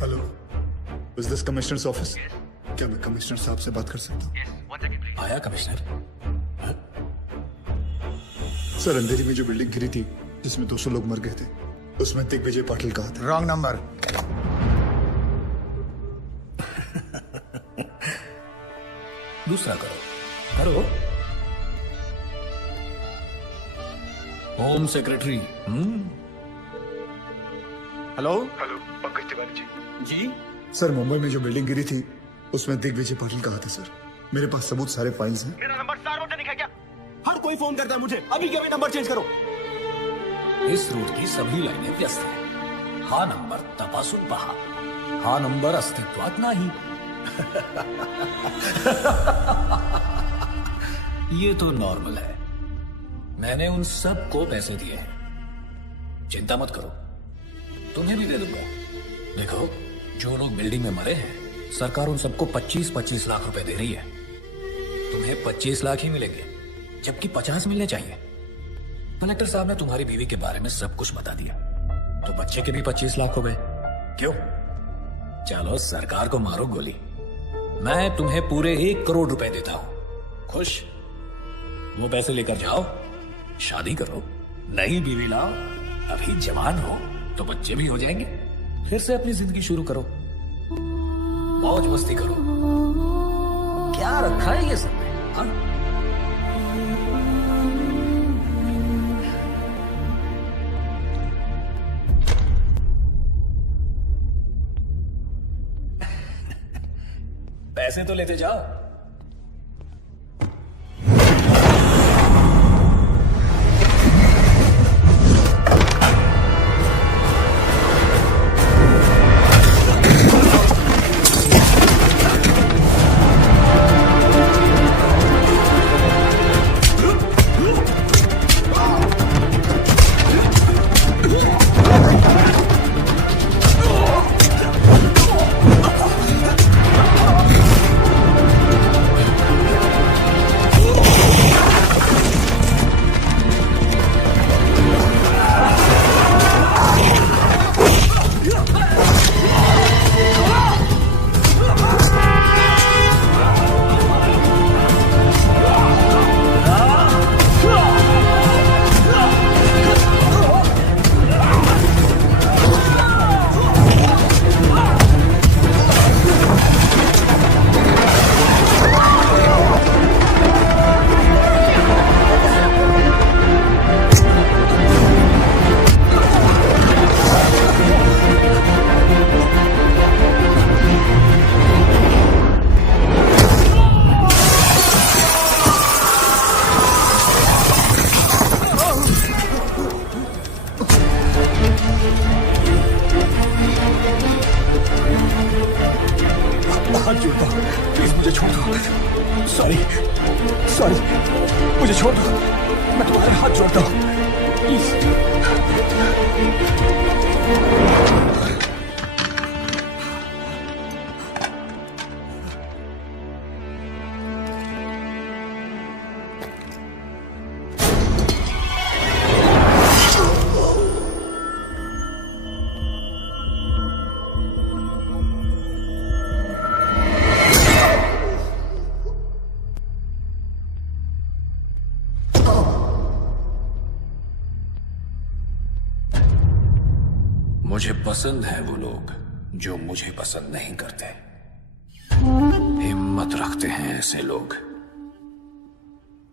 Hello, is this commissioners office? क्या मैं कमिश्नर साहब से बात कर सकता हूँ? आया कमिश्नर? सर, अंधेरी में जो बिल्डिंग गिरी थी जिसमें 200 लोग मर गए थे, उसमें दिग्विजय पाटिल कहा था। Wrong number. दूसरा करो, करो। Home secretary. Hello hello, Pankaj Tiwari ji. Sir, Mumbai में जो बिल्डिंग गिरी थी उसमें दिग्विजय पाटिल कहा था सर। मेरे पास सबूत, सारे फाइल्स हैं। मेरा नंबर सार्वजनिक है क्या? हर कोई फोन करता है मुझे, अभी के अभी नंबर चेंज करो। इस रूट की सभी लाइनें व्यस्त हैं। हा नंबर तपासून पहा, हा नंबर अस्तित्वात नाही। ये तो नॉर्मल है। मैंने उन सब को पैसे दिए हैं, चिंता मत करो, तुम्हें भी दे दूंगा। देखो, जो लोग बिल्डिंग में मरे हैं, सरकार उन सबको 25-25 लाख रुपए दे रही है। तुम्हें 25 लाख ही मिलेंगे, जबकि 50 मिलने चाहिए। कलेक्टर साहब ने तुम्हारी बीवी के बारे में सब कुछ बता दिया, तो बच्चे के भी 25 लाख हो गए। क्यों? चलो सरकार को मारो गोली, मैं तुम्हें पूरे 1 करोड़ रुपए देता हूं। खुश? वो पैसे लेकर जाओ, शादी करो, नई बीवी लाओ, अभी जवान हो तो बच्चे भी हो जाएंगे, फिर से अपनी जिंदगी शुरू करो, मौज मस्ती करो। क्या रखा है ये सब? हाँ? पैसे तो लेते जाओ। हाथ जोड़ता हूं, प्लीज मुझे छोड़ दो। सॉरी, मुझे छोड़ दो, मैं तुम्हारे हाथ जोड़ता हूं, प्लीज। मुझे पसंद है वो लोग जो मुझे पसंद नहीं करते। हिम्मत रखते हैं ऐसे लोग।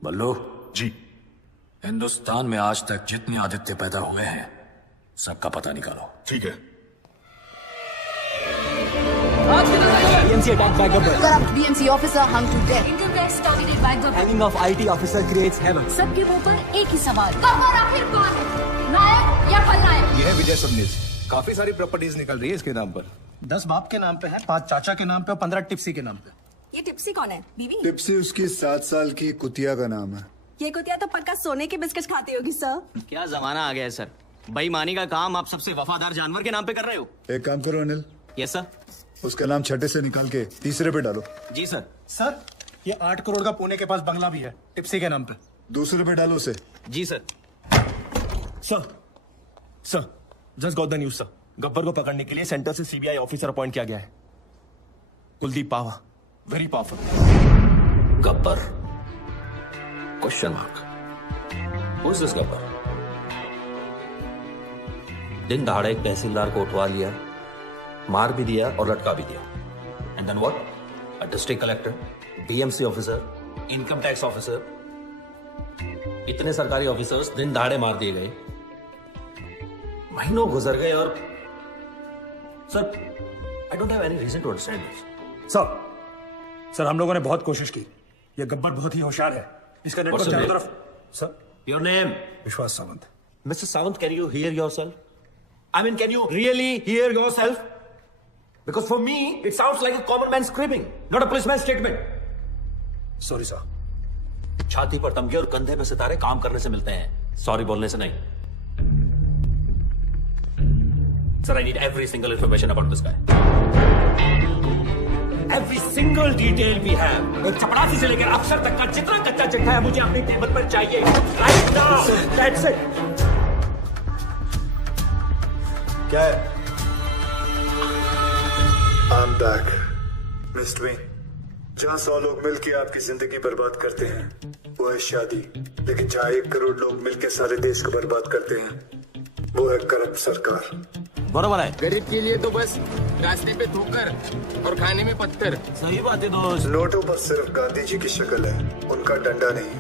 बल्लू जी, हिंदुस्तान में आज तक जितने आदित्य पैदा हुए हैं सबका पता निकालो। ठीक है। BMC attacked by Gabbar. BMC officer hung to death. Income tax targeted by Gabbar. Hanging of IT officer creates havoc. सबके मुंह पर एक ही सवाल, गब्बर आखिर कौन है, नायक या खलनायक? यह है विजय सबनीस। काफी सारी प्रॉपर्टीज निकल रही है इसके नाम पर। 10 बाप के नाम पे है, 5 चाचा के नाम पे और 15 टिप्सी के नाम पे। ये टिप्सी कौन है? बीवी? टिप्सी उसकी 7 साल की कुतिया का नाम है। ये कुतिया तो पक्का सोने के बिस्किट खाती होगी सर। क्या जमाना आ गया है सर, बेईमानी का काम आप सबसे वफादार जानवर के नाम पे कर रहे हो। एक काम करो अनिल, यस सर। उसका नाम छठे से निकाल के तीसरे पे डालो। जी सर। सर, ये 8 करोड़ का पुणे के पास बंगला भी है, टिप्सी के नाम पे। दूसरे पे डालो उसे। जी sir. Sir, just got the news sir. Gabbar को पकड़ने के लिए सेंटर से सीबीआई ऑफिसर अपॉइंट किया गया है। Kuldeep Pawa, very powerful. Gabbar? Question mark. Who is this Gabbar? दिन दहाड़े एक तहसीलदार को उठवा लिया, मार भी दिया और लटका भी दिया। And then what? A district collector, BMC officer, income tax officer, इतने सरकारी ऑफिसर्स दिन दहाड़े मार दिए गए। महीनों गुजर गए और sir, I don't have any reason to understand this. Sir, हम लोगों ने बहुत कोशिश की। ये गब्बर बहुत ही होशियार है, इसका नेटवर्क चारों तरफ। Sir, your name? विश्वास Sawant. Mr. Sawant, can you hear yourself? I mean, can you really hear yourself? Because for me, it sounds like a common man screaming, not a policeman's statement. Sorry, sir. छाती पर तमगे और कंधे पे सितारे काम करने से मिलते हैं, सॉरी बोलने से नहीं। Sir, I need every single information about this guy. Every single detail we have. एक चपरासी से लेकर अफसर तक का जितना कच्चा चिट्ठा है मुझे अपनी टेबल पर चाहिए। Right now. That's it. क्या है? I'm back. Missed me? जहाँ 100 लोग मिलकर आपकी जिंदगी बर्बाद करते हैं वो है शादी, लेकिन जहाँ 1 करोड़ लोग मिलकर सारे देश को बर्बाद करते हैं वो है करप्ट सरकार। बराबर है। गरीब के लिए तो बस रास्ते पे ठोकर और खाने में पत्थर। सही बात है दोस्त। नोटों पर सिर्फ गांधी जी की शक्ल है, उनका डंडा नहीं।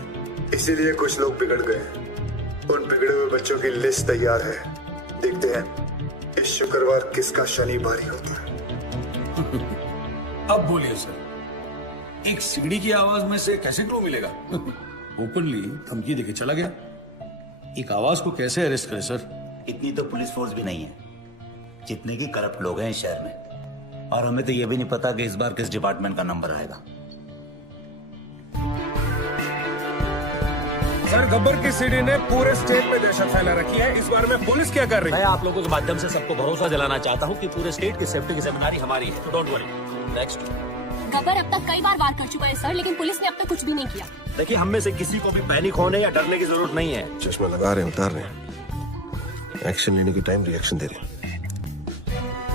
इसीलिए कुछ लोग बिगड़ गए। उन बिगड़े हुए बच्चों की लिस्ट तैयार है। देखते हैं इस शुक्रवार किसका शनि भारी होता है। अब बोलिए सर, एक सीढ़ी की आवाज में से कैसे क्लू मिलेगा? ओपनली धमकी देके चला गया। एक आवाज को कैसे अरेस्ट करे सर? इतनी तो पुलिस फोर्स भी नहीं है जितने की करप्ट लोग हैं इस शहर में। और हमें तो यह भी नहीं पता कि इस बार किस डिपार्टमेंट का नंबर आएगा। सर, गब्बर की सीढ़ी ने पूरे स्टेट में दहशत फैला रखी है। इस बारे में पुलिस क्या कर रही है? मैं आप लोगों के माध्यम से सबको भरोसा दिलाना चाहता हूँ कि पूरे स्टेट की सेफ्टी की जिम्मेदारी हमारी है। Don't worry. नेक्स्ट। गब्बर अब तक कई बार वार कर चुका है सर, लेकिन पुलिस ने अब तक कुछ भी नहीं किया। देखिए, हम में से किसी को भी पैनिक होने या डरने की जरूरत नहीं है। चश्मा लगा रहे हैं, उतार रहे हैं। एक्शन लेने की टाइम रिएक्शन दे रहे हैं।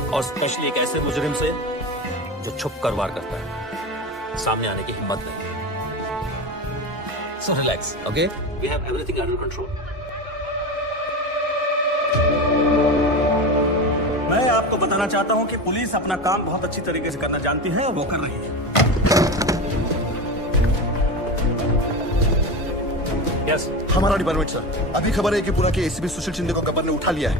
और स्पेशली एक ऐसे मुजरिम से जो छुप कर वार करता है, सामने आने की हिम्मत नहीं। So relax, okay? We have everything under control. मैं आपको बताना चाहता हूं कि पुलिस अपना काम बहुत अच्छी तरीके से करना जानती है और वो कर रही है। यस, हमारा डिपार्टमेंट सर। अभी खबर है कि पूरा के एसीपी सुशील शिंदे को गब्बर ने उठा लिया है।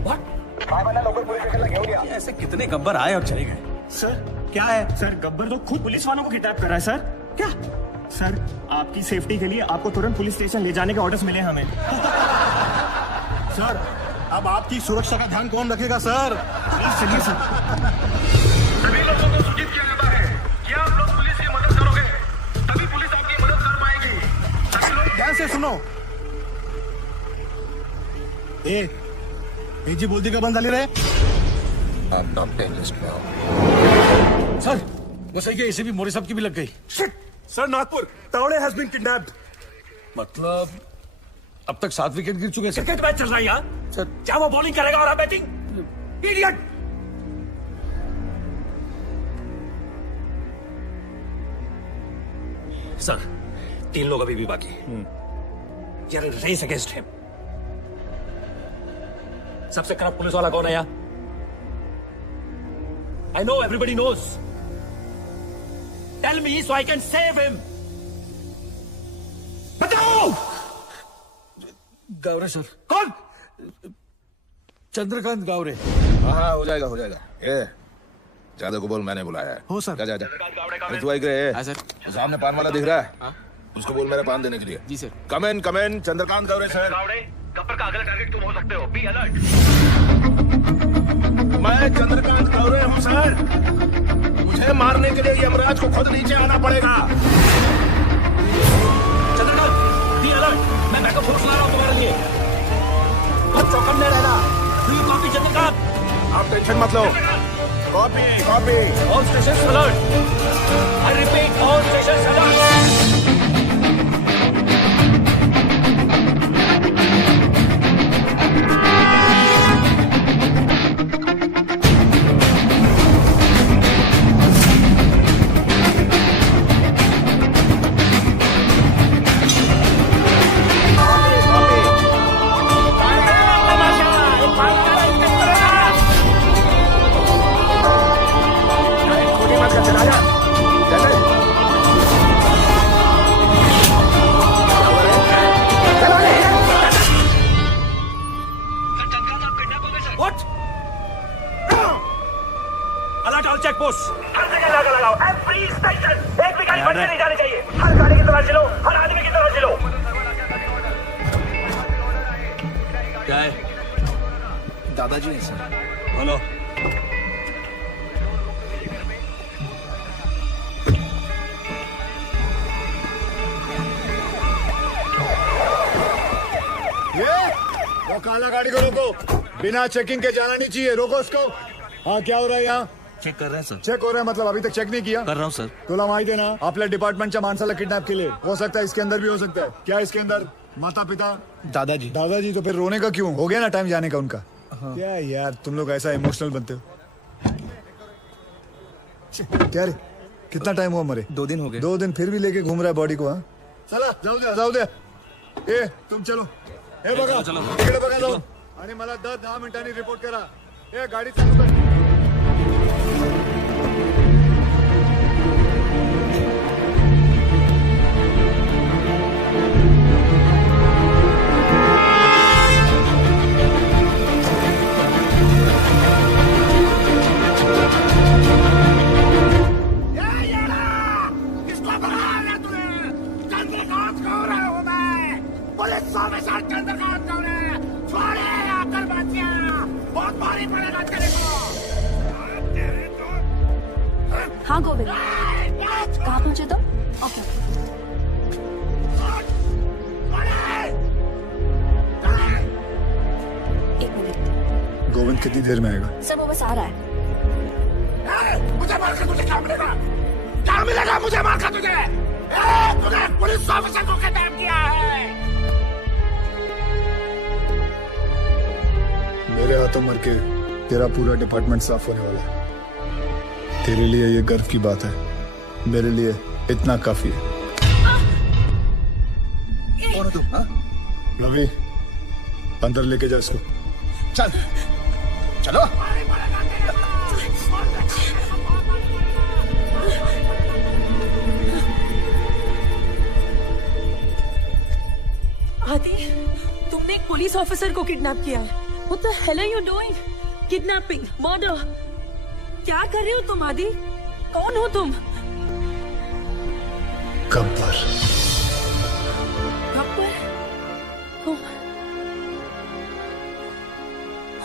ऐसे कितने गब्बर आए और चले गए? सर क्या है सर, गब्बर तो खुद पुलिस वालों को किडनैप कर रहा है सर। क्या सर, आपकी सेफ्टी के लिए आपको तुरंत पुलिस स्टेशन ले जाने के ऑर्डर्स मिले हमें। सर, अब आपकी सुरक्षा का ध्यान कौन रखेगा सर? चलिए सर। सभी लोगों को सूचित किया जाता है कि आप लोग पुलिस की मदद करोगे, तभी पुलिस आपकी मदद कर पाएगी। सभी लोग ध्यान से सुनो। जी बोलती का बंद डाली रहे। आप टॉप 10 लिस्ट में आओ। सर, वो सही है, इसे भी मोरे साहब की भी लग गई। Shit! Sir, Nagpur Tawde has been kidnapped. मतलब अब तक 7 विकेट गिर चुके हैं। क्रिकेट मैच चल रहा है यहाँ सर। क्या वो बॉलिंग करेगा और आप बैटिंग? इडियट! सर, 3 लोग अभी भी बाकी हैं। यार, रेस अगेंस्ट हिम। सबसे खराब पुलिस वाला कौन है यहाँ? I know, everybody knows. Tell me so I can save him. बताओ! गावरे सर। कौन? चंद्रकांत गावरे। हाँ, हो जाएगा हो जाएगा। ये ज्यादा को बोल, मैंने बुलाया है। हो सर। जा जा जा। अरे तू आई गए? सामने पान वाला दिख रहा है? उसको बोल मेरा पान देने के लिए। जी सर। कम इन चंद्रकांत गावरे सर। गब्बर का अगला टारगेट तुम हो सकते हो। B alert. मैं चंद्रकांत गावरे हूँ सर। मुझे मारने के लिए यमराज को खुद नीचे आना पड़ेगा। Chandrakant, be alert. मैं बैकअप फोर्स ला रहा हूँ तुम्हारे लिए। बहुत चौकन्ने रहना। Do you copy Chandrakant? आप टेंशन मत लो। Copy copy. All stations alert. I repeat, all stations alert. दादाजी है सर। हेलो। वो काला गाड़ी को रोको। बिना चेकिंग के जाना नहीं चाहिए। रोको उसको। हाँ, क्या हो रहा है यहाँ? चेक कर रहे हैं सर। चेक हो रहा है मतलब अभी तक चेक नहीं किया? कर रहा हूँ सर। तुला माहिती है ना, आपल्या डिपार्टमेंटच्या माणसाला किडनॅप केले। हो सकता है इसके अंदर भी हो सकता है। क्या इसके अंदर माता पिता? दादाजी। दादाजी तो फिर रोने का क्यों? हो गया ना टाइम जाने का उनका। क्या यार, तुम लोग ऐसा इमोशनल बनते हो। क्या रे, कितना टाइम हुआ मरे? 2 दिन हो गए। 2 दिन फिर भी लेके घूम रहा है बॉडी को? हाँ चला जाऊ द्या. ए तुम चलो. हे बघा इकडे बघा जाऊ. आणि मला 10 मिनिटांनी रिपोर्ट करा. ए गाडी चालू कर. किसको भगा रहा है तूने? चंद्रकांत कह रहा हूँ मैं. पुलिस ऑफिसर चंद्रकांत कह रहे हैं. छोड़े आकर बच्चियाँ. बहुत भारी पड़ेगा तेरे को. हाँ गोविंद, कहाँ पहुँचे तुम? ओके. एक मिनट. गोविंद कितनी देर में आएगा? सर वो बस आ रहा है. मुझे मारकर तुझे क्या मिलेगा? क्या मिलेगा मुझे मारकर तुझे? तूने पुलिस ऑफिसर को किडनैप किया है. मेरे हाथों मर के तेरा पूरा डिपार्टमेंट साफ होने वाला है. तेरे लिए ये गर्व की बात है, मेरे लिए इतना काफी है. कौन हो तुम? हाँ? रवि, अंदर लेके जा इसको. चल चलो. आदि, तुमने एक पुलिस ऑफिसर को किडनैप किया है. What the hell are you doing? Kidnapping, murder. क्या कर रहे हो तुम आदि? कौन हो तुम? Gabbar. Gabbar?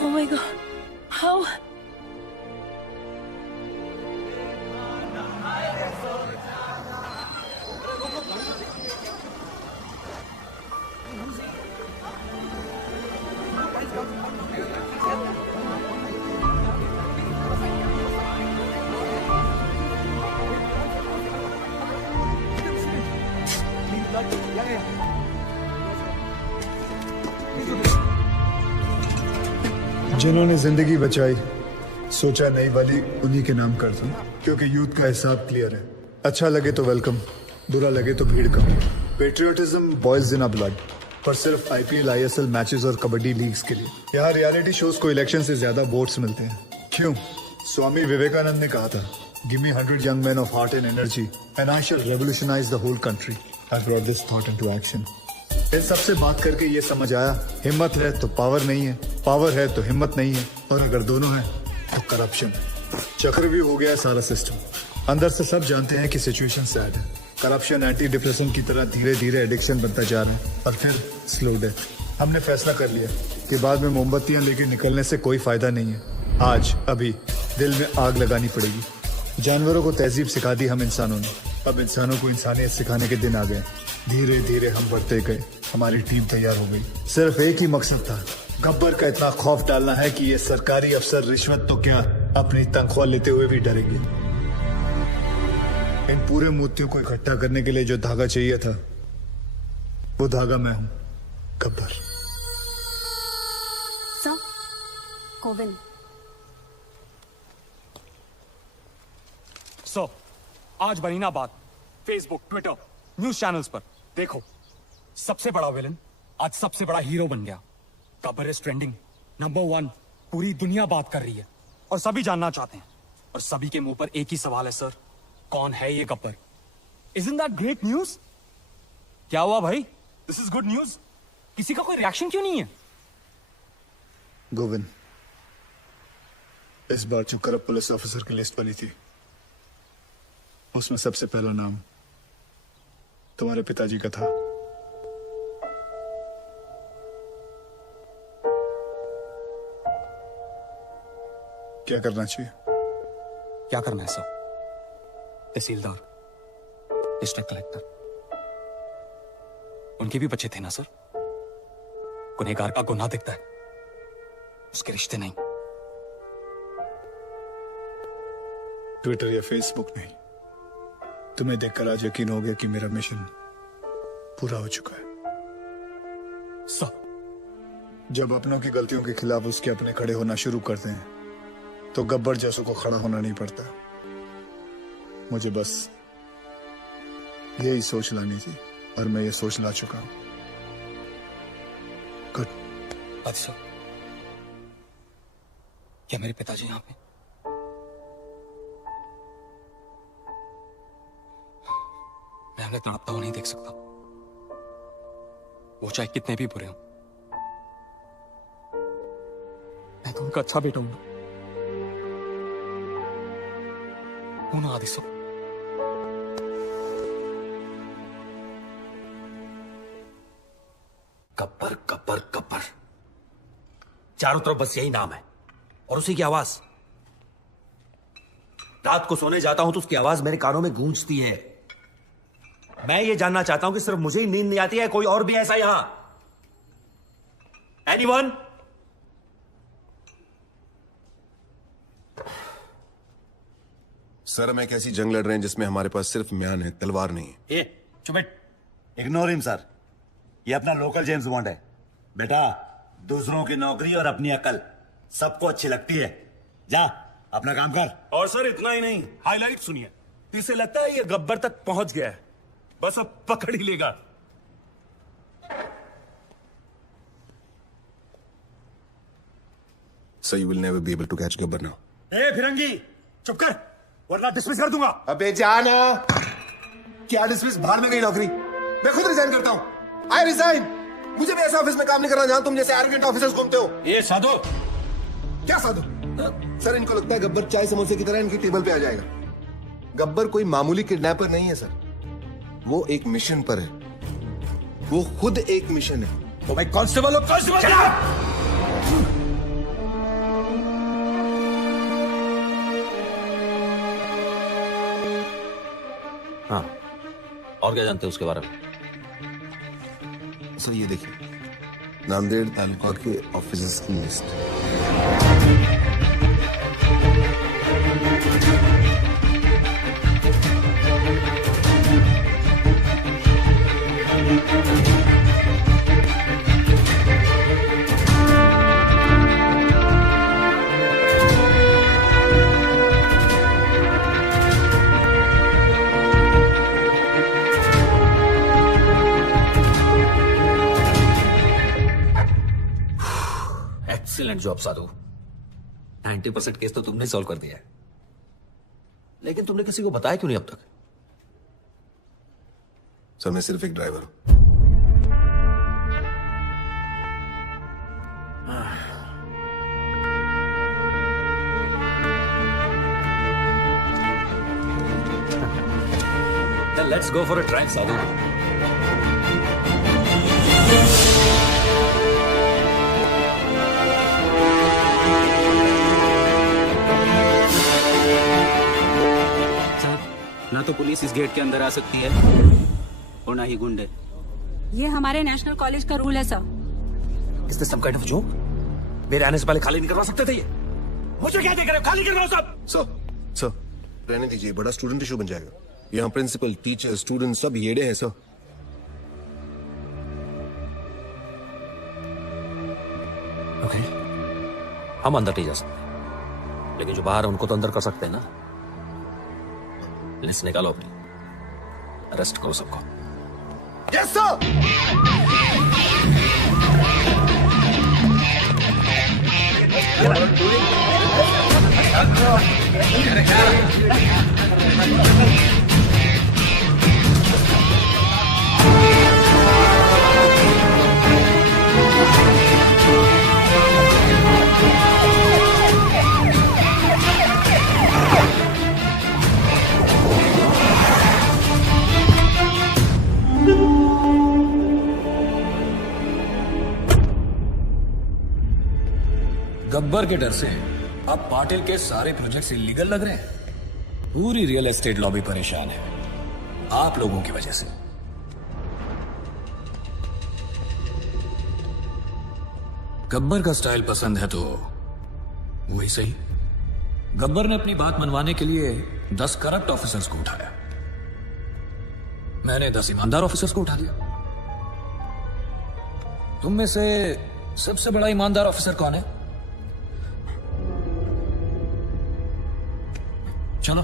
Oh my God. How? जिन्होंने जिंदगी बचाई, सोचा नई वाली उन्हीं के नाम कर दूं, क्योंकि यूथ का हिसाब क्लियर है. अच्छा लगे तो वेलकम, बुरा लगे तो भीड़ कम. Patriotism boils in a blood, पर सिर्फ IPL, ISL मैचेस और कबड्डी लीग्स के लिए. यहाँ रियलिटी शोज को इलेक्शन से ज्यादा वोट्स मिलते हैं. क्यों? स्वामी विवेकानंद ने कहा था, give me 100 young men of heart and energy and I shall revolutionize the whole country. I brought this thought into action. इन सबसे बात करके ये समझ आया, हिम्मत है तो पावर नहीं है, पावर है तो हिम्मत नहीं है, और अगर दोनों है तो करप्शन. चक्रव्यूह हो गया है सारा सिस्टम. अंदर से सब जानते हैं कि सिचुएशन सैड है. करप्शन एंटी डिप्रेशन की तरह धीरे धीरे एडिक्शन बनता जा रहा है और फिर स्लो डेथ. हमने फैसला कर लिया कि बाद में मोमबत्तियां लेके निकलने से कोई फायदा नहीं है. आज अभी दिल में आग लगानी पड़ेगी. जानवरों को तहजीब सिखा दी हम इंसानों ने, अब इंसानों को इंसानियत सिखाने के दिन आ गए. धीरे धीरे हम बढ़ते गए, हमारी टीम तैयार हो गई. सिर्फ एक ही मकसद था, गब्बर का इतना खौफ डालना है कि ये सरकारी अफसर रिश्वत तो क्या अपनी तनख्वाह लेते हुए भी डरेंगे. इन पूरे मोतियों को इकट्ठा करने के लिए जो धागा चाहिए था, वो धागा मैं हूं, गब्बर. सर, गोविंद. सो आज बनी ना बात फेसबुक, ट्विटर, न्यूज चैनल्स पर. देखो, सबसे बड़ा विलन आज सबसे बड़ा हीरो बन गया. Gabbar is trending, number 1. पूरी दुनिया बात कर रही है और सभी जानना चाहते हैं, और सभी के मुंह पर एक ही सवाल है, सर, कौन है ये Gabbar? Isn't that great news? क्या हुआ भाई? This is good news. किसी का कोई रिएक्शन क्यों नहीं है? गोविंद, इस बार जो करप्ट पुलिस ऑफिसर की लिस्ट बनी थी, उसमें सबसे पहला नाम तुम्हारे पिताजी का था. क्या करना चाहिए? क्या करना है सर? तहसीलदार, डिस्ट्रिक्ट कलेक्टर, उनके भी बच्चे थे ना सर. गुनहगार का गुनाह दिखता है, उसके रिश्ते नहीं. ट्विटर या फेसबुक नहीं, तुम्हें देखकर आज यकीन हो गया कि मेरा मिशन पूरा हो चुका है. सर, जब अपनों की गलतियों के खिलाफ उसके अपने खड़े होना शुरू करते हैं, तो गब्बर जैसों को खड़ा होना नहीं पड़ता. मुझे बस यही सोच लानी थी और मैं ये सोच ला चुका हूं। गुड। अच्छा, क्या मेरे पिताजी यहाँ पे? मैं उन्हें तड़पता हुआ नहीं देख सकता, वो चाहे कितने भी बुरे हों। मैं तो उनका अच्छा बेटा हूं ना आदिसो। गब्बर गब्बर गब्बर, चारों तरफ बस यही नाम है और उसी की आवाज। रात को सोने जाता हूं तो उसकी आवाज मेरे कानों में गूंजती है। मैं ये जानना चाहता हूं कि सिर्फ मुझे ही नींद नहीं आती है, कोई और भी ऐसा यहां? एनीवन? सर हम एक ऐसी जंग लड़ रहे हैं जिसमें हमारे पास सिर्फ म्यान है, तलवार नहीं है। ए, चुप बैठ। इग्नोर हिम सर, ये अपना लोकल जेम्स बॉन्ड है। बेटा, दूसरों की नौकरी और अपनी अकल सबको अच्छी लगती है। जा अपना काम कर। और सर इतना ही नहीं, हाईलाइट सुनिए। इसे लगता है ये गब्बर तक पहुंच गया है, बस अब पकड़ ही लेगा। So you will never be able to catch Gabbar now. ए फिरंगी, चुप कर वरना डिसमिस कर दूंगा। अबे जाना। क्या डिसमिस? बाहर में गई नौकरी। मैं खुद रिजाइन करता हूं। I resign. मुझे भी ऐसा ऑफिस में काम नहीं करना जहां तुम जैसे एरोगेंट ऑफिसर्स घूमते हो। ये साधु। क्या साधु? सर इनको लगता है गब्बर चाय समोसे की तरह इनकी टेबल पे आ जाएगा। गब्बर कोई मामूली किडनैपर नहीं है सर, वो एक मिशन पर है। वो खुद एक मिशन है। तो भाई कांस्टेबल हो, कांस्टेबल। हाँ, और क्या जानते हैं उसके बारे में? सर ये देखिए, नांदेड़ तालुका के ऑफिसर्स की लिस्ट। एक्सीलेंट जॉब साधु। 90% केस तो तुमने सॉल्व कर दिया है, लेकिन तुमने किसी को बताया क्यों नहीं अब तक? सर मैं सिर्फ एक ड्राइवर हूं। Then let's go for a drive, साधु। ना तो पुलिस इस गेट के अंदर आ सकती है और ना ही गुंडे। ये हमारे नेशनल कॉलेज का रूल है sir. Is this some kind of joke? मेरे आने से पहले खाली नहीं करवा सकते थे ये? मुझे क्या देख रहे हो? खाली करवाओ सब। सर रहने दीजिए, बड़ा स्टूडेंट इशू बन जाएगा। यहाँ प्रिंसिपल, टीचर, स्टूडेंट सब येड़े हैं सर। ओके, हम अंदर नहीं जा सकते, लेकिन जो बाहर है उनको तो अंदर कर सकते हैं ना। लिस्ट निकालो अपनी, अरेस्ट करो सबको। Yes sir. गब्बर के डर से अब पाटिल के सारे प्रोजेक्ट्स इलीगल लग रहे हैं। पूरी रियल एस्टेट लॉबी परेशान है आप लोगों की वजह से। गब्बर का स्टाइल पसंद है तो वही सही। गब्बर ने अपनी बात मनवाने के लिए 10 करप्ट ऑफिसर्स को उठाया, मैंने 10 ईमानदार ऑफिसर्स को उठा लिया। तुम में से सबसे बड़ा ईमानदार ऑफिसर कौन है? चलो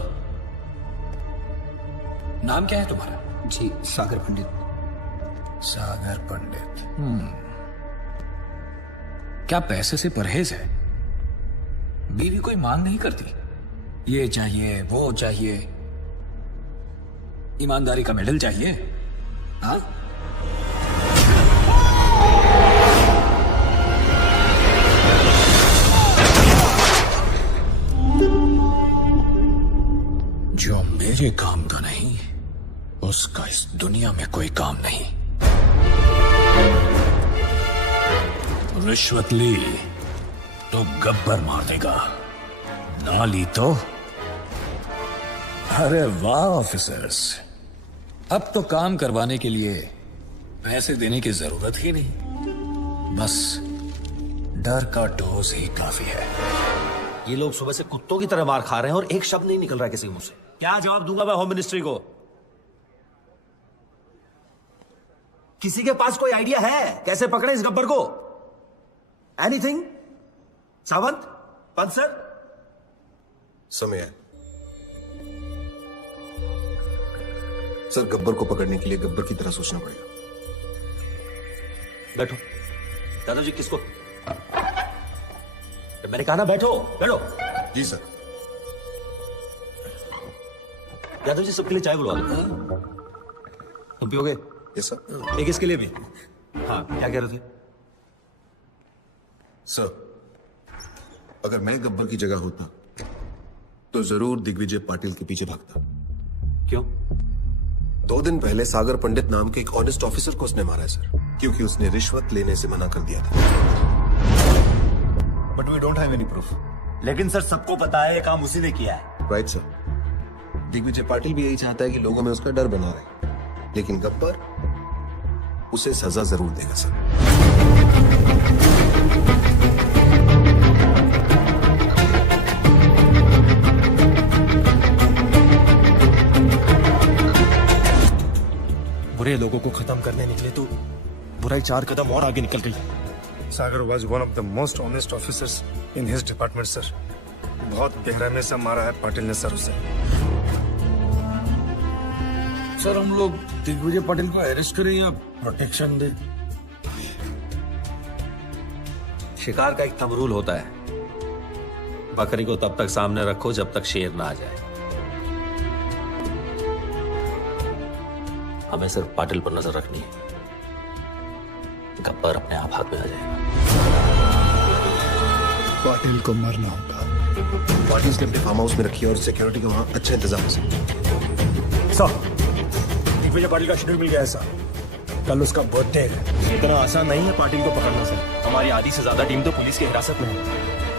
नाम क्या है तुम्हारा? जी सागर पंडित। सागर पंडित। क्या पैसे से परहेज है? बीवी कोई मांग नहीं करती, ये चाहिए वो चाहिए, ईमानदारी का मेडल चाहिए? हाँ, जो मेरे काम का नहीं उसका इस दुनिया में कोई काम नहीं। रिश्वत ली तो गब्बर मार देगा, ना ली तो। अरे वाह ऑफिसर्स, अब तो काम करवाने के लिए पैसे देने की जरूरत ही नहीं, बस डर का डोज ही काफी है। ये लोग सुबह से कुत्तों की तरह मार खा रहे हैं और एक शब्द नहीं निकल रहा है किसी मुंह से। क्या जवाब दूंगा मैं होम मिनिस्ट्री को? किसी के पास कोई आइडिया है कैसे पकड़े इस गब्बर को? एनीथिंग? सावंत, पंत सर? समय है सर, गब्बर को पकड़ने के लिए गब्बर की तरह सोचना पड़ेगा। बैठो दादाजी। किसको? मैंने कहा ना बैठो बैठो। जी सर। यादव जी सबके लिए चाय बुलवा दो। तुम पियोगे? Yes sir. एक इसके लिए भी। हाँ, क्या कह रहे थे? सर, अगर मैं गब्बर की जगह होता तो जरूर दिग्विजय पाटिल के पीछे भागता। क्यों? 2 दिन पहले सागर पंडित नाम के एक ऑनेस्ट ऑफिसर को उसने मारा है सर, क्योंकि उसने रिश्वत लेने से मना कर दिया था। But we don't have any proof. लेकिन सर सबको पता है ये काम उसी ने किया है। Right sir. दिग्विजय पाटिल भी यही चाहता है कि लोगों में उसका डर बना रहे, लेकिन गब्बर उसे सजा जरूर देगा सर। बुरे लोगों को खत्म करने निकले तो बुराई 4 कदम और आगे निकल गई। सागर was one of the most honest officers in his department, sir. बहुत बेरहमी से मारा है पाटिल ने सर उसे। सर हम लोग दिग्विजय पाटिल को अरेस्ट करें या प्रोटेक्शन दे? शिकार का एक थंब रूल होता है, बकरी को तब तक सामने रखो जब तक शेर ना आ जाए। हमें सिर्फ पाटिल पर नजर रखनी है, गब्बर अपने आप हाथ में आ जाएगा। पाटिल को मरना होगा। पाटिल ने अपने फार्म हाउस में रखी है और सिक्योरिटी का वहां अच्छा इंतजाम है सर। दिग्विजय पाटिल का शेड्यूल मिल गया है सर, कल उसका बर्थडे है। इतना आसान नहीं है पाटिल को पकड़ना सर। हमारी आधी से ज्यादा टीम तो पुलिस की हिरासत में है,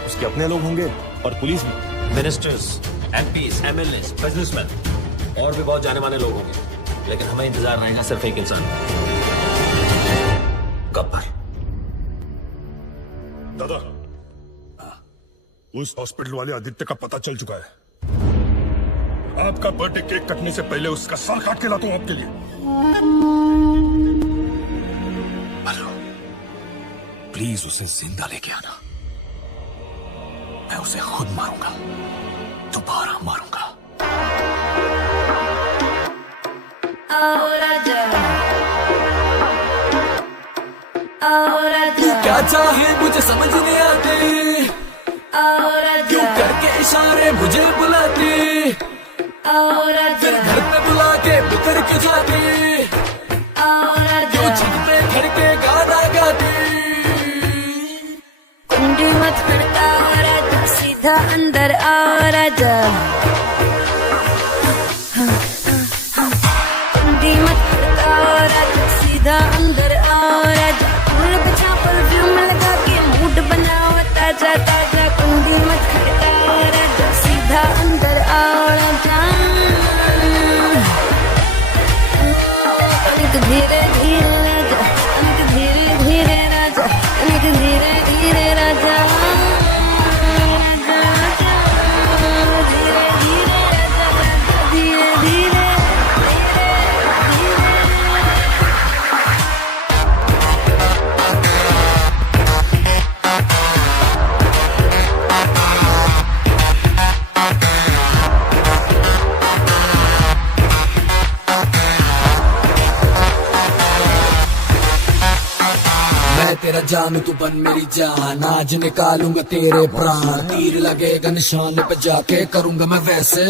उसके अपने लोग होंगे और पुलिस भी। मिनिस्टर्स, एमपीज, एमएलएस, बिजनेसमैन और भी बहुत जाने माने लोग होंगे, लेकिन हमें इंतजार रहेगा सिर्फ एक इंसान, गब्बर। दादा, उस हॉस्पिटल वाले आदित्य का पता चल चुका है। आपका बर्थडे केक कटने से पहले उसका सर काट के लाता हूं आपके लिए। प्लीज उसे जिंदा लेके आना, मैं उसे खुद मारूंगा, दोबारा मारूंगा। तू क्या चाहे मुझे समझ नहीं आती, क्यों करके इशारे मुझे बुलाती, फिर घर पे बुला के बितर के जाती, क्यों छत पे खड़ के गाना गाती। कुंडी मत खड़का और आजा, सीधा अंदर आ राजा। कुंडी मत खड़का और आजा, सीधा अंदर आ राजा। फूल बचा परफ्यूम लगा के मूड बनाओ ताजा ताजा। कुंडी मत खड़का और आजा, सीधा अंदर आ राजा। अनिक धीरे धीरे राजा, अनिक धीरे धीरे राजा, अनिक धीरे धीरे राजा। धीरे धीरे राजा, धीरे धीरे। मेरा जान तू बन मेरी जान, आज निकालूंगा तेरे प्राण, तीर लगेगा निशान पे जाके करूंगा मैं वैसे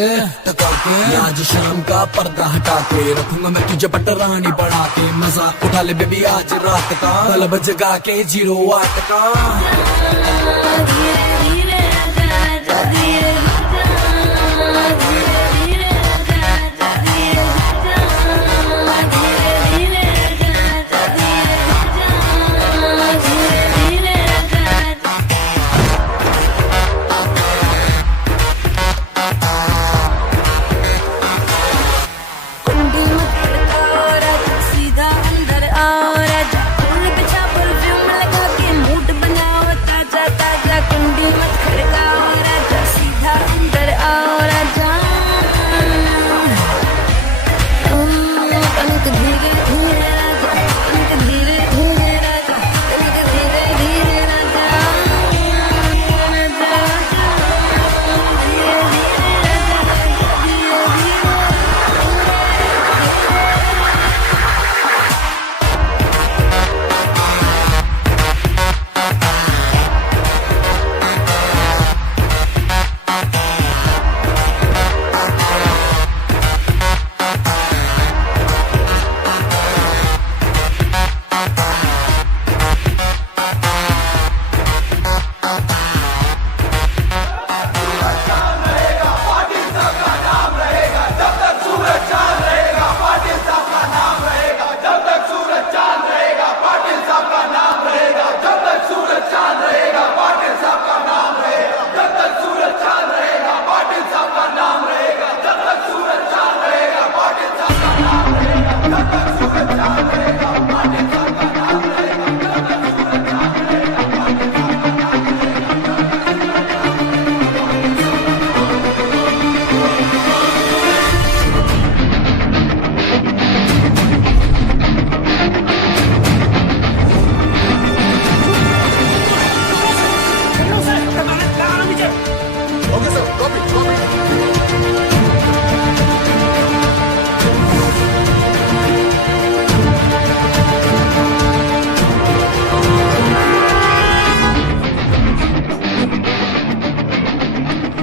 टका के, आज शाम का पर्दा हटा के रखूंगा मैं तुझे पटरानी बढ़ा के, मजाक उठा ले बेबी आज रात का, क्लब जगा के 08 का।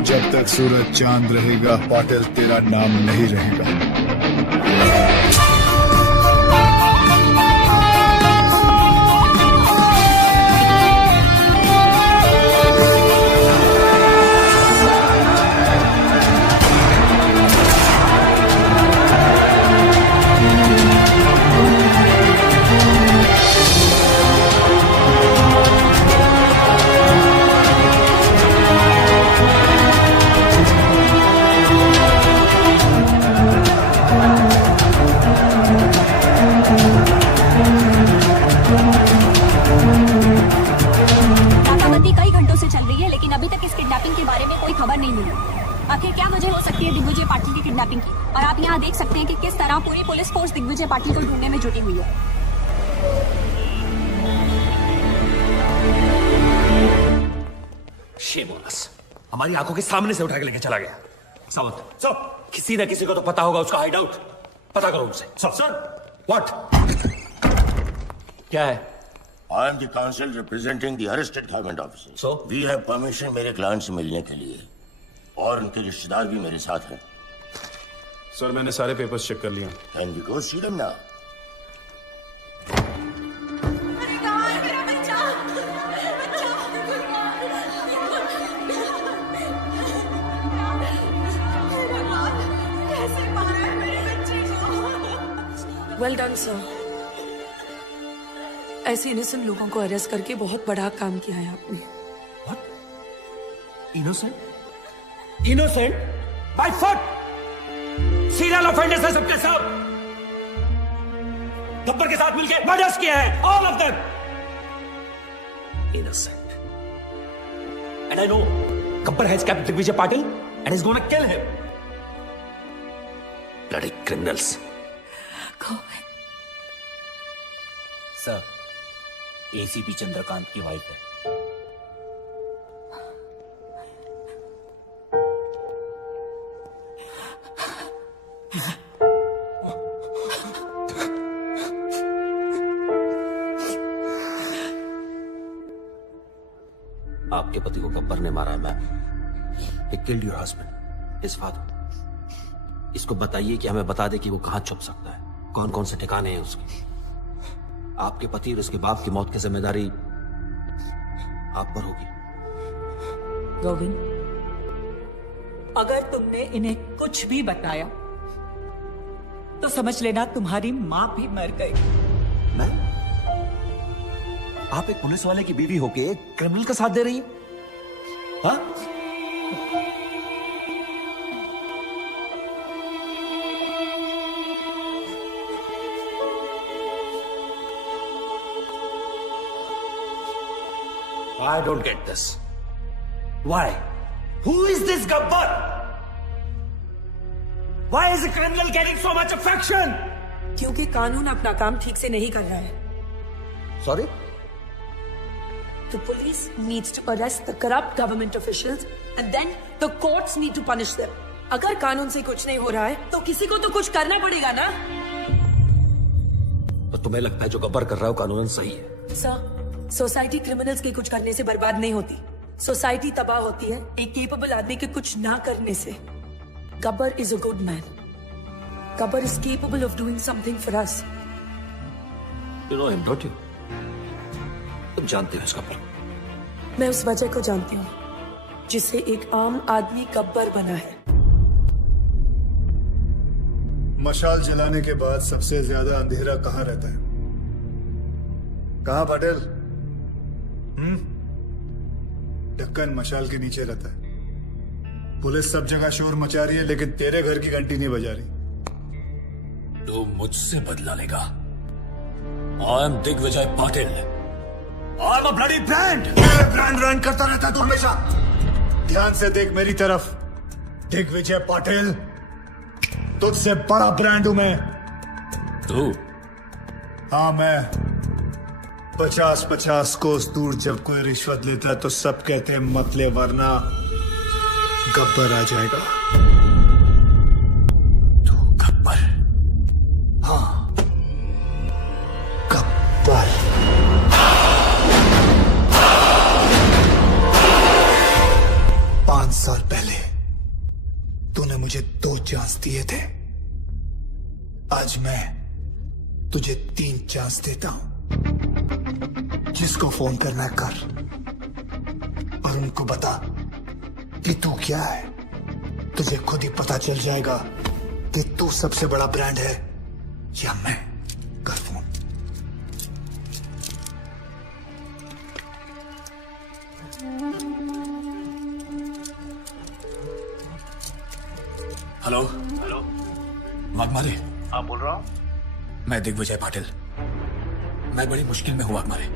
जब तक सूरज चांद रहेगा पाटिल तेरा नाम नहीं रहेगा। आखिर क्या वजह हो सकती है दिग्विजय पाटिल की किडनैपिंग की, और आप यहाँ देख सकते हैं कि किस तरह पूरी पुलिस फोर्स दिग्विजय पाटिल को ढूंढने में जुटी हुई है। शेमोनस हमारी आंखों के सामने से उठा के लेके चला गया। सावंत सर, किसी न किसी को तो पता होगा उसका हाइड आउट, पता करो उनसे। सर व्हाट क्या है? I am the counsel representing the arrested government officers. So? We have permission मेरे क्लाइंट से मिलने के लिए, और उनके रिश्तेदार भी मेरे साथ हैं। सर मैंने सारे पेपर्स चेक कर लिया। Can we go see them now? Well done sir, ऐसे इनोसेंट लोगों को अरेस्ट करके बहुत बड़ा काम किया है आपने। Innocent? Innocent? By foot! Serial offenders हैं सबके सब। गब्बर के साथ मिलकर मर्डर्स किए हैं, all of them. Innocent. And I know Gabbar has kept Digvijay Patil and is gonna kill him. Bloody criminals. Sir, ACP Chandrakant की वाइफ है। आपके पति को गब्बर ने मारा है, ma'am. He killed your husband, his father. इसको बताइए कि हमें बता दे कि वो कहां छुप सकता है, कौन कौन से ठिकाने हैं उसके। आपके पति और उसके बाप की मौत की जिम्मेदारी आप पर होगी। गोविंद, अगर तुमने इन्हें कुछ भी बताया तो समझ लेना तुम्हारी मां भी मर गई। आप एक पुलिस वाले की बीवी होके एक क्रिमिनल का साथ दे रही है? हाँ? I don't get this. Why? Who is this Gabbar? Why is a criminal getting so much affection? क्योंकि कानून अपना काम ठीक से नहीं कर रहा है। Sorry? The police needs to arrest the corrupt government officials and then the courts need to punish them. अगर कानून से कुछ नहीं हो रहा है तो किसी को तो कुछ करना पड़ेगा ना। तो तुम्हें लगता है जो गब्बर कर रहा है वो कानूनन सही है? सर, सोसाइटी क्रिमिनल्स के कुछ करने से बर्बाद नहीं होती, सोसाइटी तबाह होती है एक केपेबल आदमी के कुछ ना करने से। Gabbar is a good man. Gabbar is capable of doing something for us. You know him, don't you? तुम जानते हो इस गब्बर? मैं उस वजह को जानती हूँ जिससे एक आम आदमी गब्बर बना है। मशाल जलाने के बाद सबसे ज्यादा अंधेरा कहाँ रहता है? कहाँ पटेल? ढक्कन मशाल के नीचे रहता है। पुलिस सब जगह शोर मचा रही है लेकिन तेरे घर की घंटी नहीं बजा रही। तो मुझसे बदला लेगा। I am Digvijay Patil. I am a bloody brand। Brand run करता रहता है तू हमेशा। ध्यान से देख मेरी तरफ। दिग्विजय पाटिल, तुझसे बड़ा ब्रांड हूं मैं। तू? हाँ मैं। 50-50 कोस दूर जब कोई रिश्वत लेता है तो सब कहते हैं मत ले वरना गब्बर आ जाएगा। तू गब्बर? हाँ, गब्बर। पांच साल पहले तूने मुझे 2 चांस दिए थे। आज मैं तुझे 3 चांस देता हूं। जिसको फोन करना है कर और उनको बता कि तू क्या है। तुझे खुद ही पता चल जाएगा कि तू सबसे बड़ा ब्रांड है या मैं। कर फोन। हेलो। हेलो, वाघमारे? हाँ बोल रहा हूँ। मैं दिग्विजय पाटिल। मैं बड़ी मुश्किल में हूँ वाघमारे।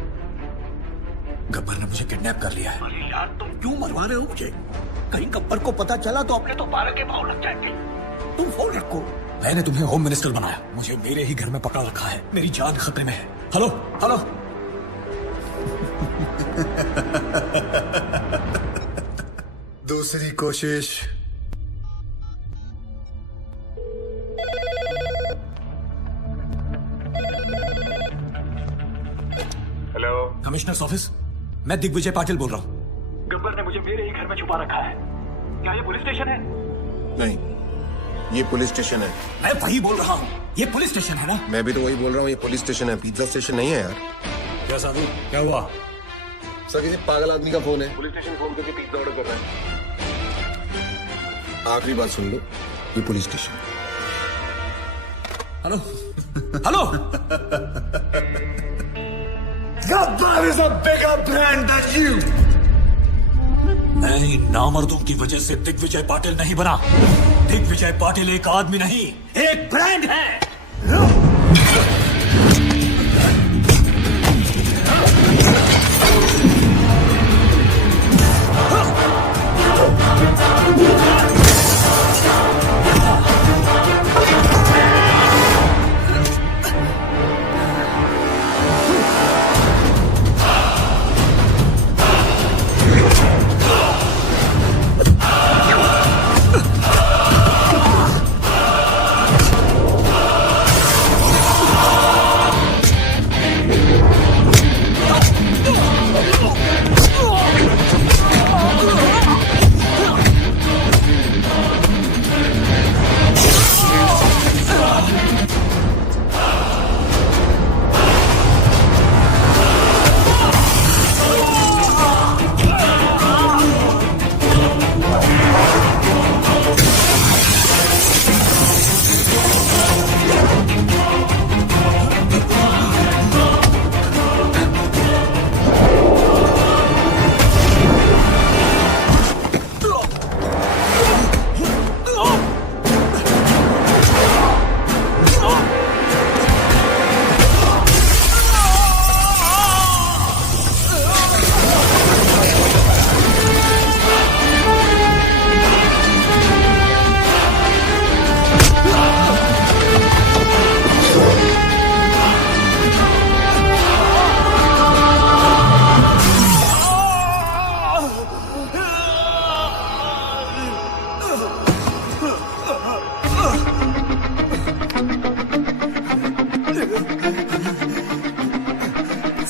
गब्बर ने मुझे किडनैप कर लिया है। अरे यार तुम क्यों मरवा रहे हो मुझे? कहीं गब्बर को पता चला तो अपने तो 12 के भाव लग जाएंगे। तुम फोन रखो। मैंने तुम्हें होम मिनिस्टर बनाया, मुझे मेरे ही घर में पकड़ा रखा है। मेरी जान खतरे में है। Hello hello. दूसरी कोशिश। Hello, commissioners office. मैं दिग्विजय पाटिल बोल रहा हूँ। गब्बर ने मुझे मेरे ही घर में छुपा रखा है। क्या ये पुलिस स्टेशन है? नहीं, ये पुलिस स्टेशन है। मैं वही बोल रहा हूँ, ये पुलिस स्टेशन है ना? मैं भी तो वही बोल रहा हूँ, ये पुलिस स्टेशन है, पिज्जा स्टेशन नहीं है यार। क्या साधु, क्या हुआ? सर किसी पागल आदमी का फोन है। पुलिस स्टेशन फोन करके पिज्जा ऑर्डर कर रहा है। आखिरी बात सुन लो, ये police station. Hello hello. Gabbar is a bigger brand than you. मैं इन नामर्दों की वजह से दिग्विजय पाटिल नहीं बना। दिग्विजय पाटिल एक आदमी नहीं, एक ब्रांड है।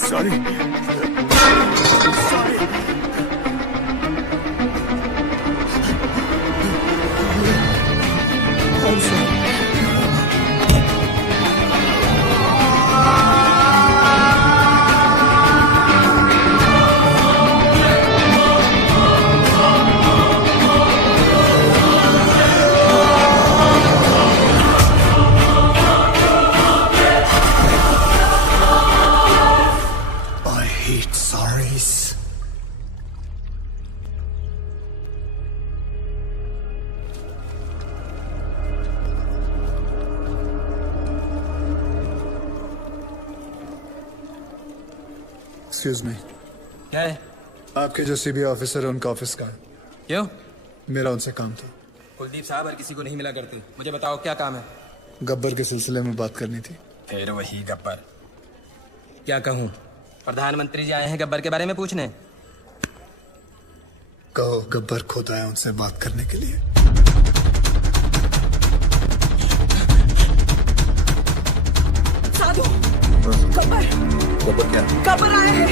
Sorry I hate sorries. Excuse me. क्या है? आपके जो सीबीआई ऑफिसर है उनका ऑफिस का है। क्यों? मेरा उनसे काम था। कुलदीप साहब हर किसी को नहीं मिला करते। मुझे बताओ क्या काम है? गब्बर के सिलसिले में बात करनी थी। फिर वही गब्बर। क्या कहूँ? प्रधानमंत्री जी आए हैं गब्बर के बारे में पूछने। कहो गब्बर खुद आया उनसे बात करने के लिए। साधु, गब्बर गब्बर क्या? गब्बर आए हैं।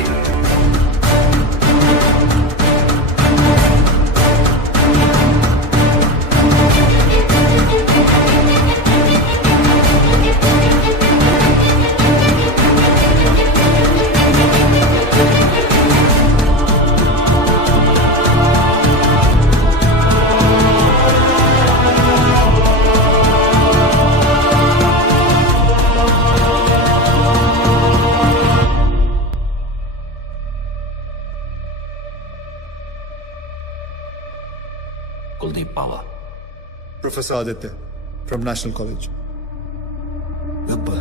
Kuldeep Pawa. Professor Aditya from national college. Gabbar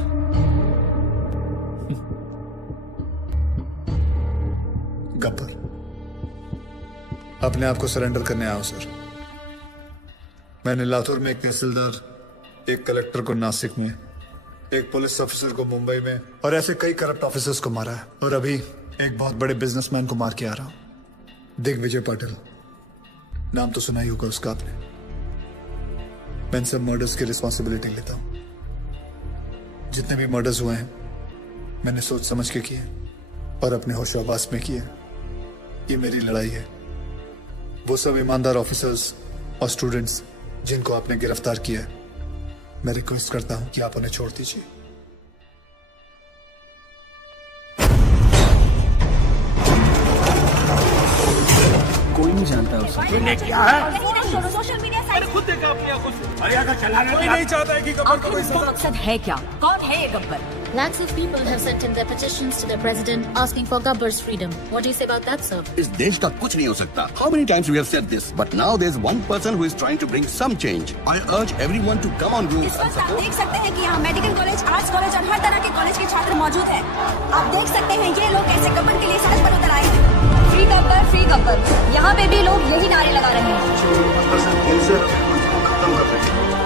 Gabbar अपने आप को सरेंडर करने आया हूं सर। मैंने लातूर में एक तहसीलदार, एक कलेक्टर को नासिक में, एक पुलिस ऑफिसर को मुंबई में और ऐसे कई करप्ट ऑफिसर्स को मारा है। और अभी एक बहुत बड़े बिजनेसमैन को मार के आ रहा हूं, दिग्विजय पाटिल। नाम तो सुना ही होगा उसका आपने। मैं इन सब मर्डर्स की रिस्पॉन्सिबिलिटी लेता हूं। जितने भी मर्डर्स हुए हैं मैंने सोच समझ के किए और अपने होशाबास में किए। ये मेरी लड़ाई है। वो सब ईमानदार ऑफिसर्स और स्टूडेंट्स जिनको आपने गिरफ्तार किया है, मैं रिक्वेस्ट करता हूं कि आप उन्हें छोड़ दीजिए। कोई नहीं जानता उसे। तूने क्या है? सोशल मीडिया साइट खुद देखा अपनी आंखों से। अरे अगर चलाने कोई नहीं चाहता है कि गब्बर को कोई सजा। मकसद है क्या? कौन है ये Gabbar? Lakhs of people have sent in their petitions to their president asking for Gabbar's freedom. What do you say about that, sir? इस देश का कुछ नहीं हो सकता. How many times we have said this? But now there's one person who is trying to bring some change. I urge everyone to come on roofs and आप support. देख सकते हैं कि यहाँ मेडिकल कॉलेज, आर्ट्स कॉलेज और हर तरह के college के छात्र मौजूद हैं। आप देख सकते हैं ये लोग कैसे गब्बर के लिए सड़क पर उतर आए हैं। Free Gabbar, free Gabbar. यहाँ पे भी लोग यही नारे लगा रहे हैं।